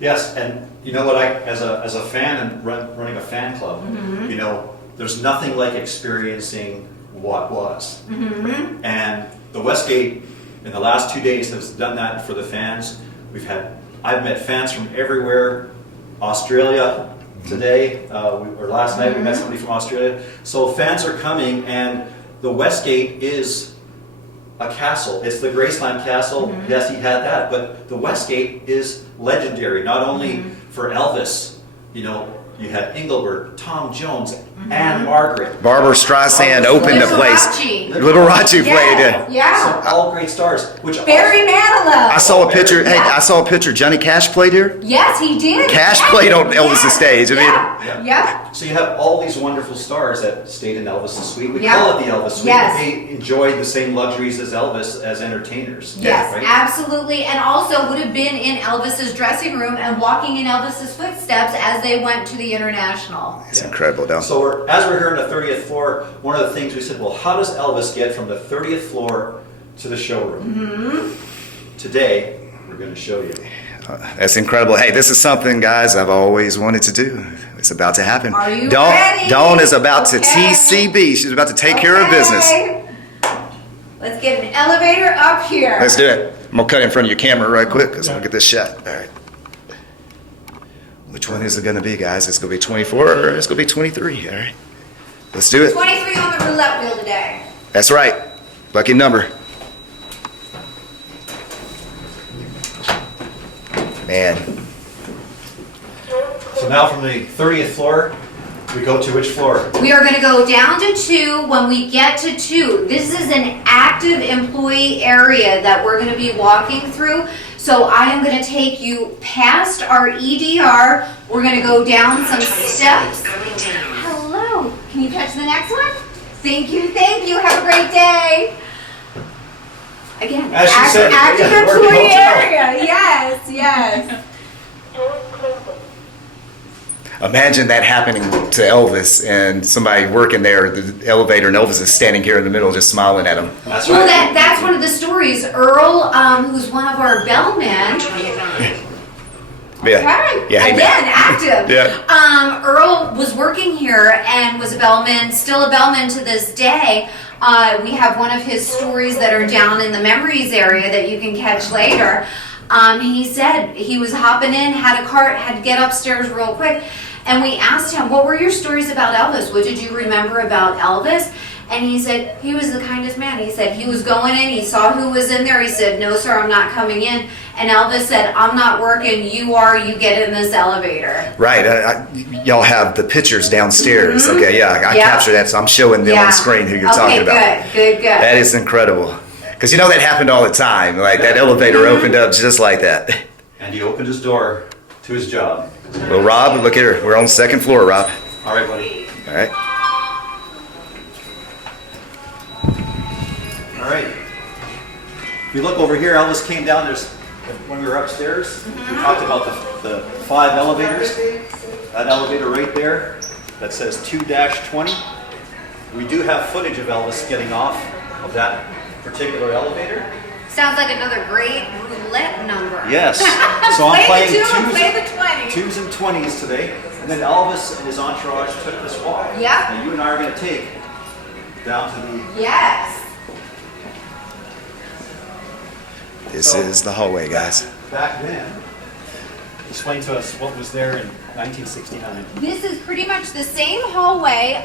Yes, and you know what, as a fan and running a fan club, you know, there's nothing like experiencing what was. And the Westgate in the last 2 days has done that for the fans. I've met fans from everywhere, Australia today, or last night we met somebody from Australia. So fans are coming, and the Westgate is a castle. It's the Graceland Castle. Yes, he had that, but the Westgate is legendary, not only for Elvis. You know, you had Engelbert, Tom Jones, Anne Margaret. Barbara Streisand opened the place. Liberace played it. Yeah. So all great stars. Which Barry Manilow. I saw a picture. Hey, I saw a picture. Johnny Cash played here. Yes, he did. Cash played on Elvis's stage. I mean, Yeah. So you have all these wonderful stars that stayed in Elvis's suite. We call it the Elvis suite. Yes. They enjoyed the same luxuries as Elvis as entertainers. Yes, right? absolutely. And also would have been in Elvis's dressing room and walking in Elvis's footsteps as they went to the International. it's incredible, though. So as we're here on the 30th floor, one of the things we said, well, how does Elvis get from the 30th floor to the showroom? Today, we're going to show you. That's incredible. Hey, this is something, guys, I've always wanted to do. It's about to happen. Are you Dawn, ready? Dawn is about to TCB. She's about to take care of business. Let's get an elevator up here. Let's do it. I'm going to cut in front of your camera right quick because I'm going to get this shot. All right. Which one is it going to be, guys? It's going to be 24 or it's going to be 23. All right. Let's do it. 23 on the roulette wheel today. That's right. Lucky number. Man. So now from the 30th floor, we go to which floor? We are going to go down to 2 when we get to 2. This is an active employee area that we're going to be walking through. So I am going to take you past our EDR. We're going to go down some steps. Hello. Can you catch the next one? Thank you. Thank you. Have a great day. Again, As she said, active yeah, employee we're area. Yes, yes. Imagine that happening to Elvis and somebody working there at the elevator and Elvis is standing here in the middle just smiling at him. That's Well, right. that's one of the stories. Earl, who's one of our bellmen. Yeah. Okay. Again, active. Yeah. Earl was working here and was a bellman, still a bellman to this day. We have one of his stories that are down in the memories area that you can catch later. He said he was hopping in, had a cart, had to get upstairs real quick. And we asked him, what were your stories about Elvis? What did you remember about Elvis? And he said, he was the kindest man. He said he was going in, he saw who was in there. He said, no, sir, I'm not coming in. And Elvis said, I'm not working, you are, you get in this elevator. Right. Y'all have the pictures downstairs. Okay, yeah, I captured that, so I'm showing them on screen who you're talking about. Good. That is incredible. Because you know that happened all the time. Like that elevator opened up just like that. And he opened his door to his job. Well, Rob, look here. We're on the second floor, Rob. All right, buddy. All right. All right. If you look over here, Elvis came down. When we were upstairs, we talked about the 5 elevators. That elevator right there that says 2-20. We do have footage of Elvis getting off of that particular elevator. Sounds like another great roulette number. Yes. So I'm Play playing the 2 and play the 20. 2s and 20s today. And then Elvis and his entourage took this walk. Yeah. And you and I are going to take down to the... Yes. This is the hallway, guys. Back then, explain to us what was there in 1969. This is pretty much the same hallway.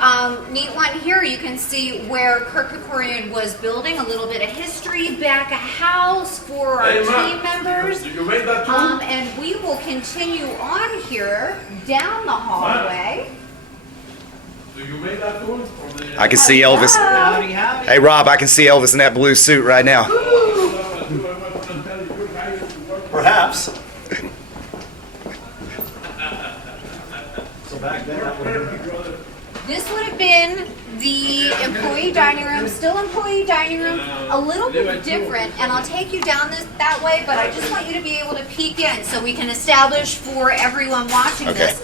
Neat one here, you can see where Kirk Kerkorian was building, a little bit of history, back a house for our team members. Did you make that too? And we will continue on here down the hallway. Do you make that too? I can see Elvis. Howdy. Hey, Rob, I can see Elvis in that blue suit right now. Perhaps. So back then, This would have been the employee dining room, still employee dining room, a little bit different, and I'll take you down that way, but I just want you to be able to peek in so we can establish for everyone watching this.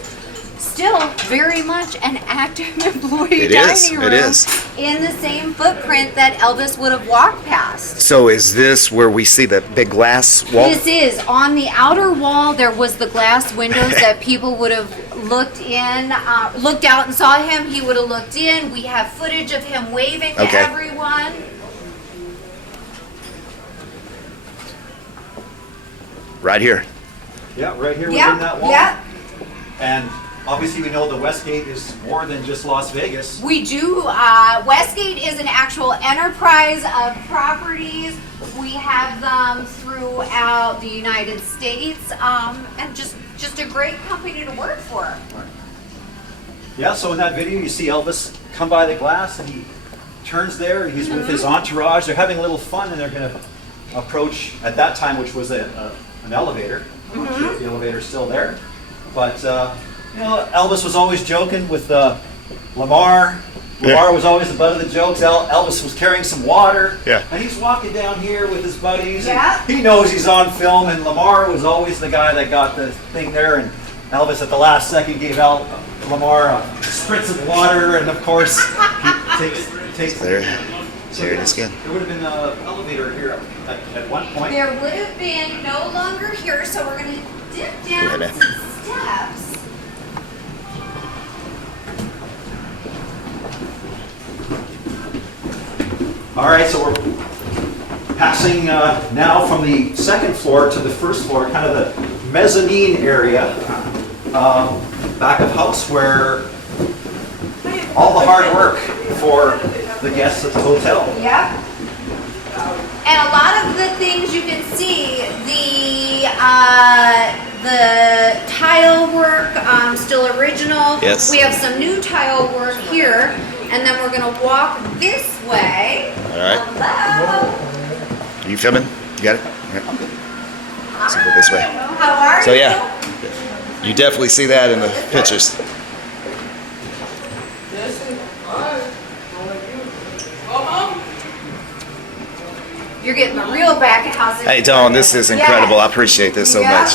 still very much an active employee It is, dining room it is. in the same footprint that Elvis would have walked past. So is this where we see the big glass wall? This is on the outer wall. There was the glass windows that people would have looked out and saw him. He would have looked in. We have footage of him waving to everyone. Right here. Yeah, right here Yeah, within that wall. yeah. And obviously we know the Westgate is more than just Las Vegas. We do. Westgate is an actual enterprise of properties. We have them throughout the United States, and just a great company to work for. Yeah, so in that video you see Elvis come by the glass and he turns there and he's with his entourage. They're having a little fun and they're going to approach at that time, which was an elevator. I'm not sure if the elevator's still there. But, you know, Elvis was always joking with Lamar. Lamar was always the butt of the jokes. Elvis was carrying some water. Yeah. And he's walking down here with his buddies. Yeah. He knows he's on film. And Lamar was always the guy that got the thing there. And Elvis at the last second gave Lamar a spritz of water. And, of course, he takes There it is again. There would have been an elevator here at one point. There would have been no longer here, so we're going to dip down some steps. All right, so we're passing now from the second floor to the first floor, kind of the mezzanine area, back of house where all the hard work for the guests at the hotel. Yep. And a lot of the things you can see, the tile work, still original. Yes. We have some new tile work here, and then we're going to walk this way. All right. Hello. You filming? You got it? Yeah. Let's go this way. How are So you? yeah, you definitely see that in the pictures. You're getting the real back of house. Hey Dawn, this is incredible. I appreciate this so Yeah. much.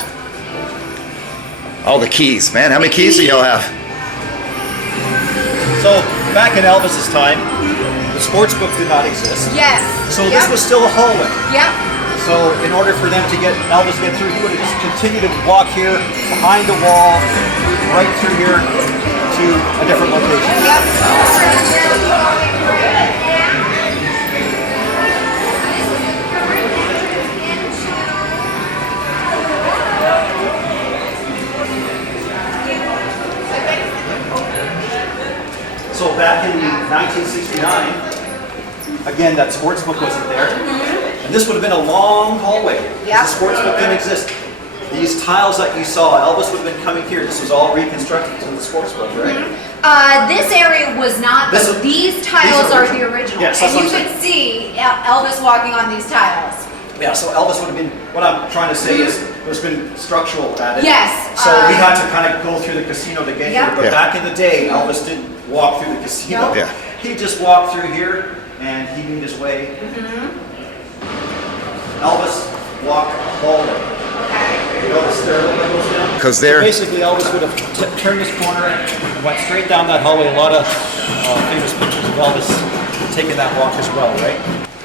All the keys, man. How many keys do y'all have? So back in Elvis's time, the sports book did not exist. Yes. So this was still a hallway. Yep. So in order for them to get Elvis to get through, he would have just continued to walk here, behind the wall, right through here to a different location. So back in 1969, again, that sports book wasn't there. And this would have been a long hallway. Yeah. The sports book didn't exist. These tiles that you saw, Elvis would have been coming here. This was all reconstructed to the sports book, right? This area was not. These tiles are the original. Yes, and that's you what I'm could see Elvis walking on these tiles. Yeah, so Elvis would have been, what I'm trying to say is, there's been structural added. Yes, So we had to kind of go through the casino to get Yep. here. But Yeah. back in the day, Elvis didn't walk through the casino. Nope. Yeah. He just walked through here and he made his way. Elvis walked the hallway. You know the stairway that goes down? 'Cause they're- So basically, Elvis would have turned this corner and went straight down that hallway. A lot of famous pictures of Elvis taking that walk as well, right?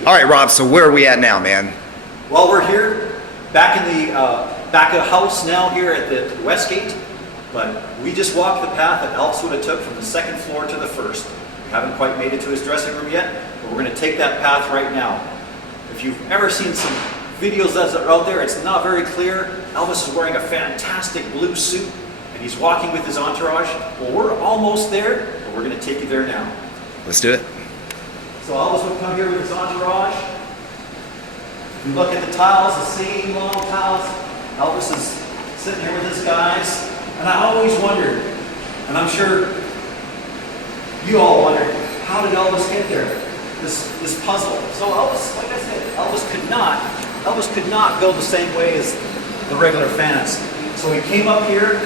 All right, Rob. So where are we at now, man? Well, we're here back in the back of the house now here at the Westgate, but we just walked the path that Elvis would have took from the second floor to the first. We haven't quite made it to his dressing room yet, but we're going to take that path right now. If you've ever seen some videos that are out there, it's not very clear. Elvis is wearing a fantastic blue suit, and he's walking with his entourage. Well, we're almost there, but we're going to take you there now. Let's do it. So Elvis would come here with his entourage. If you look at the tiles, the same long tiles. Elvis is sitting here with his guys. And I always wondered, and I'm sure you all wondered, how did Elvis get there? This puzzle. So Elvis, like I said, Elvis could not go the same way as the regular fans. So he came up here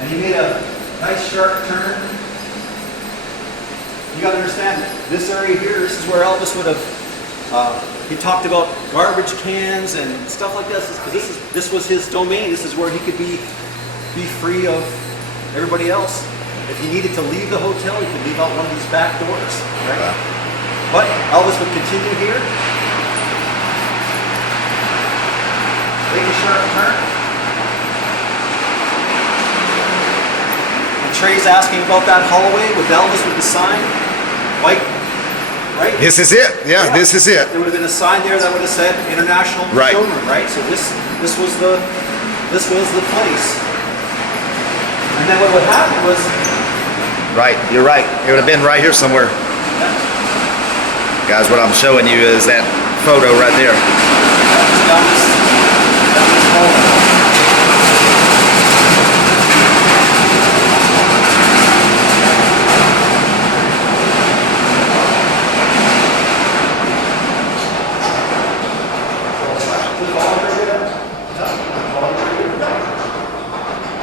and he made a nice sharp turn. You got to understand, this area here, this is where Elvis would have. He talked about garbage cans and stuff like this because this was his domain. This is where he could be free of everybody else, if he needed to leave the hotel, he could leave out one of these back doors, right? Wow. But Elvis would continue here, take a sharp turn. And Trey's asking about that hallway with Elvis with the sign, white, right? This is it. Yeah, this is it. There would have been a sign there that would have said International Right. Showroom, right? So this was the place. And then what would happen was, Right, you're right. It would have been right here somewhere. Guys, what I'm showing you is that photo right there. down this hallway.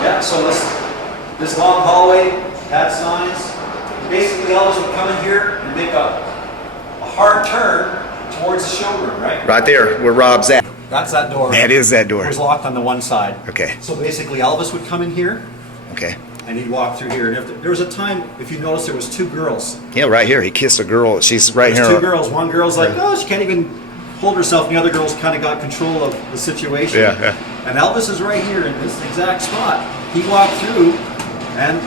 Yeah, so this long hallway had signs. Basically, Elvis would come in here and make a hard turn towards the showroom, right? Right there, where Rob's at. That's that door. That is that door. It was locked on the one side. Okay. So basically, Elvis would come in here. Okay. And he'd walk through here. And if there was a time, if you notice, there was two girls. Yeah, right here. He kissed a girl. She's right There's here. two girls. One girl's like, oh, she can't even hold herself. And the other girl's kind of got control of the situation. Yeah. And Elvis is right here in this exact spot. He walked through, and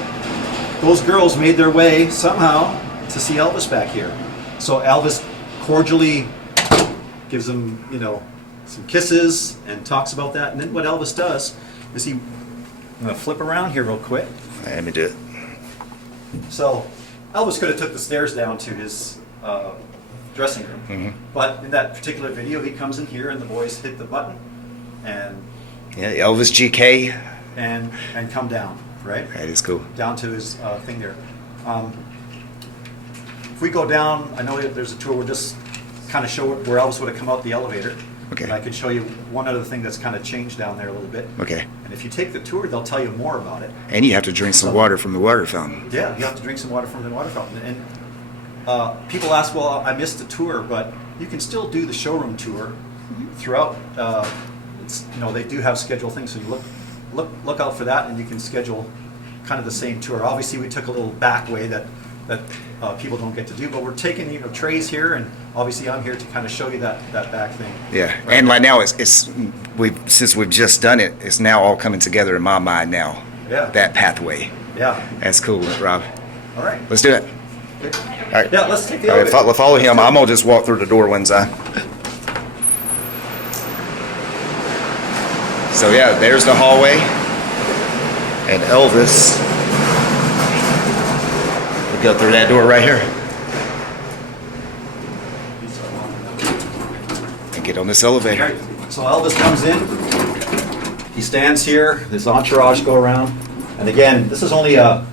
those girls made their way somehow to see Elvis back here. So Elvis cordially gives them, some kisses and talks about that. And then what Elvis does is I'm going to flip around here real quick. Let me do it. So Elvis could have took the stairs down to his dressing room. But in that particular video, he comes in here and the boys hit the button and Yeah, Elvis GK. and come down, right? That is cool. Down to his thing there. If we go down, I know there's a tour, we'll just kind of show where Elvis would have come out the elevator. Okay. And I can show you one other thing that's kind of changed down there a little bit. Okay. And if you take the tour, they'll tell you more about it. And you have to drink some water from the water fountain. Yeah, you have to drink some water from the water fountain. And people ask, well, I missed the tour, but you can still do the showroom tour throughout. They do have scheduled things, so you look out for that, and you can schedule kind of the same tour. Obviously, we took a little back way that people don't get to do, but we're taking, Trey's here, and obviously I'm here to kind of show you that back thing. Yeah, and right now since we've just done it, it's now all coming together in my mind now. Yeah. That pathway. Yeah. That's cool, Rob. All right. Let's do it. Okay. All right. Yeah, let's take the All right, elevator. follow him. I'm gonna just walk through the door once I. So yeah, there's the hallway, and Elvis. We go through that door right here. And get on this elevator. So Elvis comes in, he stands here, his entourage go around, and again, this is only a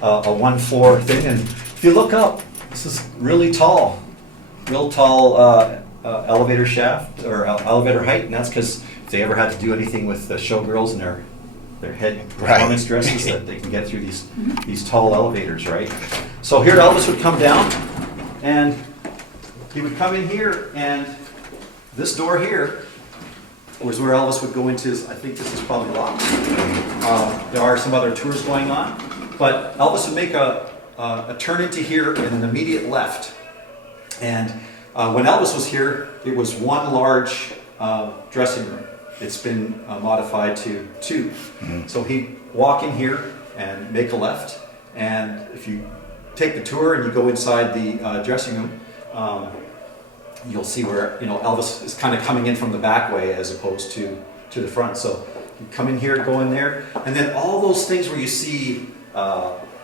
one floor thing, and if you look up, this is really tall, real tall elevator shaft, or elevator height, and that's because if they ever had to do anything with the showgirls and their head performance dresses, that they can get through these tall elevators, right? So here Elvis would come down, and he would come in here, and this door here was where Elvis would go into his, I think this is probably locked. There are some other tours going on, but Elvis would make a turn into here and an immediate left. And when Elvis was here, it was one large dressing room. It's been modified to two. So he'd walk in here and make a left, and if you take the tour and you go inside the dressing room, you'll see where Elvis is kind of coming in from the back way as opposed to the front. So you come in here, go in there, and then all those things where you see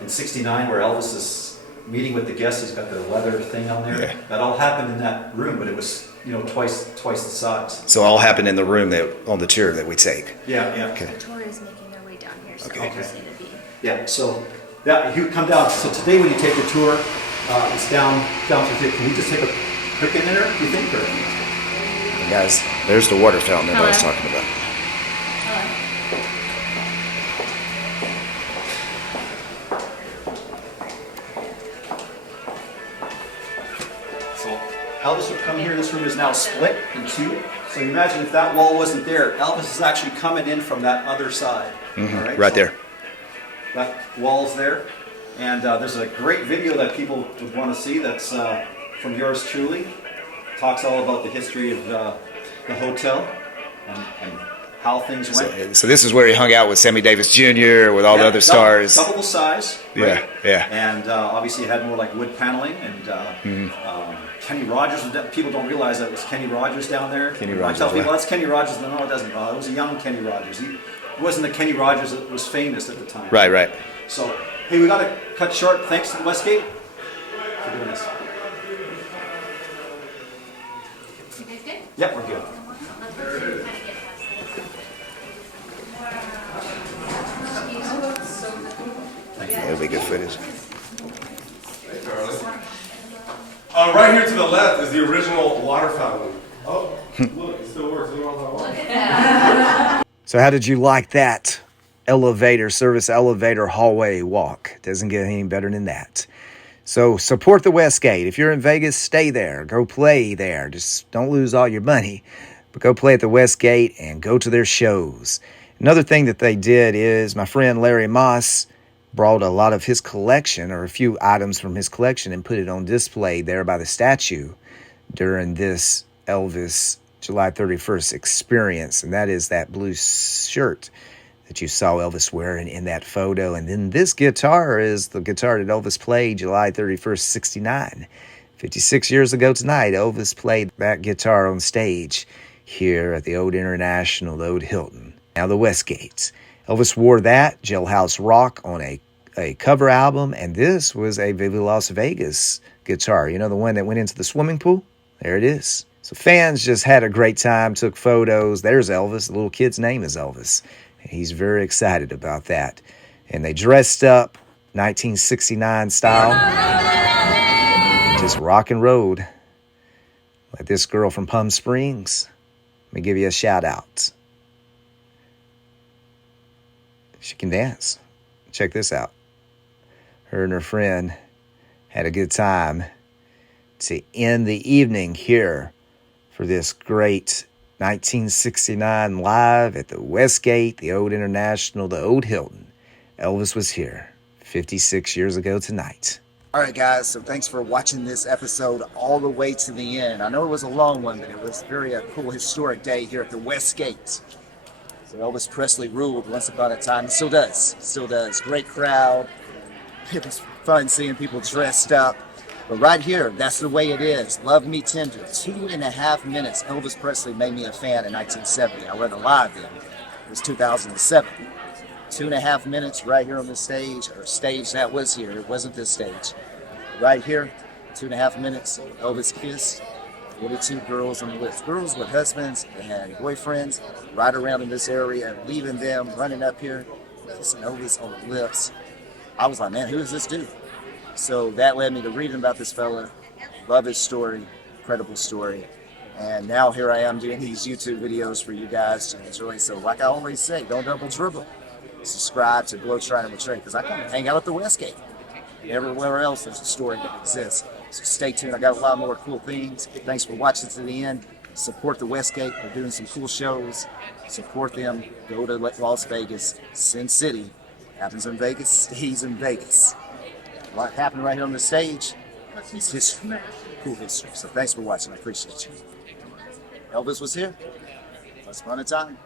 in '69 where Elvis is meeting with the guests, he's got the leather thing on there. Yeah. That all happened in that room, but it was twice the size. So all happened in the room on the tour that we take. Yeah. Okay. The tour is making their way down here, so Okay. I just need to be. Yeah. So he would come down. So today when you take the tour, it's down to here. Can we just take a quick in there? Do you think? Or? And guys, there's the water fountain that I was talking about. So Elvis would come here. This room is now split in two. So you imagine if that wall wasn't there, Elvis is actually coming in from that other side. All Right so there. That wall's there. And there's a great video that people would want to see that's from yours truly. Talks all about the history of the hotel and how things went. So this is where he hung out with Sammy Davis Jr., with all the other stars. Double the size. Yeah, right? yeah. And obviously it had more like wood paneling. And Kenny Rogers, people don't realize that it was Kenny Rogers down there. Kenny I Rogers, tell people yeah. that's Kenny Rogers. No, it doesn't. It was a young Kenny Rogers. It wasn't the Kenny Rogers that was famous at the time. Right, right. So, hey, we got to cut short. Thanks to the Westgate for doing this. You guys good? Yep, we're good. That'll be good footage. Right here to the left is the original water fountain. Oh, look, it still works. So how did you like that service elevator hallway walk? Doesn't get any better than that. So support the Westgate. If you're in Vegas, stay there. Go play there. Just don't lose all your money. But go play at the Westgate and go to their shows. Another thing that they did is my friend Larry Moss brought a lot of his collection, or a few items from his collection, and put it on display there by the statue during this Elvis July 31st experience. And that is that blue shirt that you saw Elvis wearing in that photo. And then this guitar is the guitar that Elvis played July 31st, 69. 56 years ago tonight, Elvis played that guitar on stage here at the Old International, the Old Hilton. Now the Westgate. Elvis wore that, Jailhouse Rock, on a cover album, and this was a Viva Las Vegas guitar. You know, the one that went into the swimming pool? There it is. So fans just had a great time, took photos. There's Elvis. The little kid's name is Elvis. He's very excited about that. And they dressed up 1969 style. Just rock and rolled. Like this girl from Palm Springs. Let me give you a shout out. She can dance. Check this out. Her and her friend had a good time to end the evening here for this great 1969 live at the Westgate, the Old International, the Old Hilton. Elvis was here 56 years ago tonight. All right, guys, so thanks for watching this episode all the way to the end. I know it was a long one, but it was very cool, historic day here at the Westgate. So Elvis Presley ruled once upon a time. Still does. Still does. Great crowd. It was fun seeing people dressed up. But right here, that's the way it is. Love Me Tender. 2.5 minutes. Elvis Presley made me a fan in 1970. I wasn't alive then. It was 2007. 2.5 minutes right here on the stage, or stage that was here. It wasn't this stage. Right here, 2.5 minutes. Elvis kissed 42 girls on the list. Girls with husbands and boyfriends right around in this area, leaving them, running up here, kissing Elvis on the lips. I was like, man, who is this dude? So that led me to reading about this fella. Love his story, incredible story. And now here I am doing these YouTube videos for you guys to enjoy. So like I always say, don't double dribble. Subscribe to Globetrotting with Trey, because I come hang out at the Westgate. Everywhere else there's a story that exists. So stay tuned. I got a lot more cool things. Thanks for watching to the end. Support the Westgate. They're doing some cool shows. Support them. Go to Las Vegas, Sin City. Happens in Vegas, stays in Vegas. What happened right here on the stage is history. Cool history. So thanks for watching. I appreciate you. Elvis was here. Once upon a time.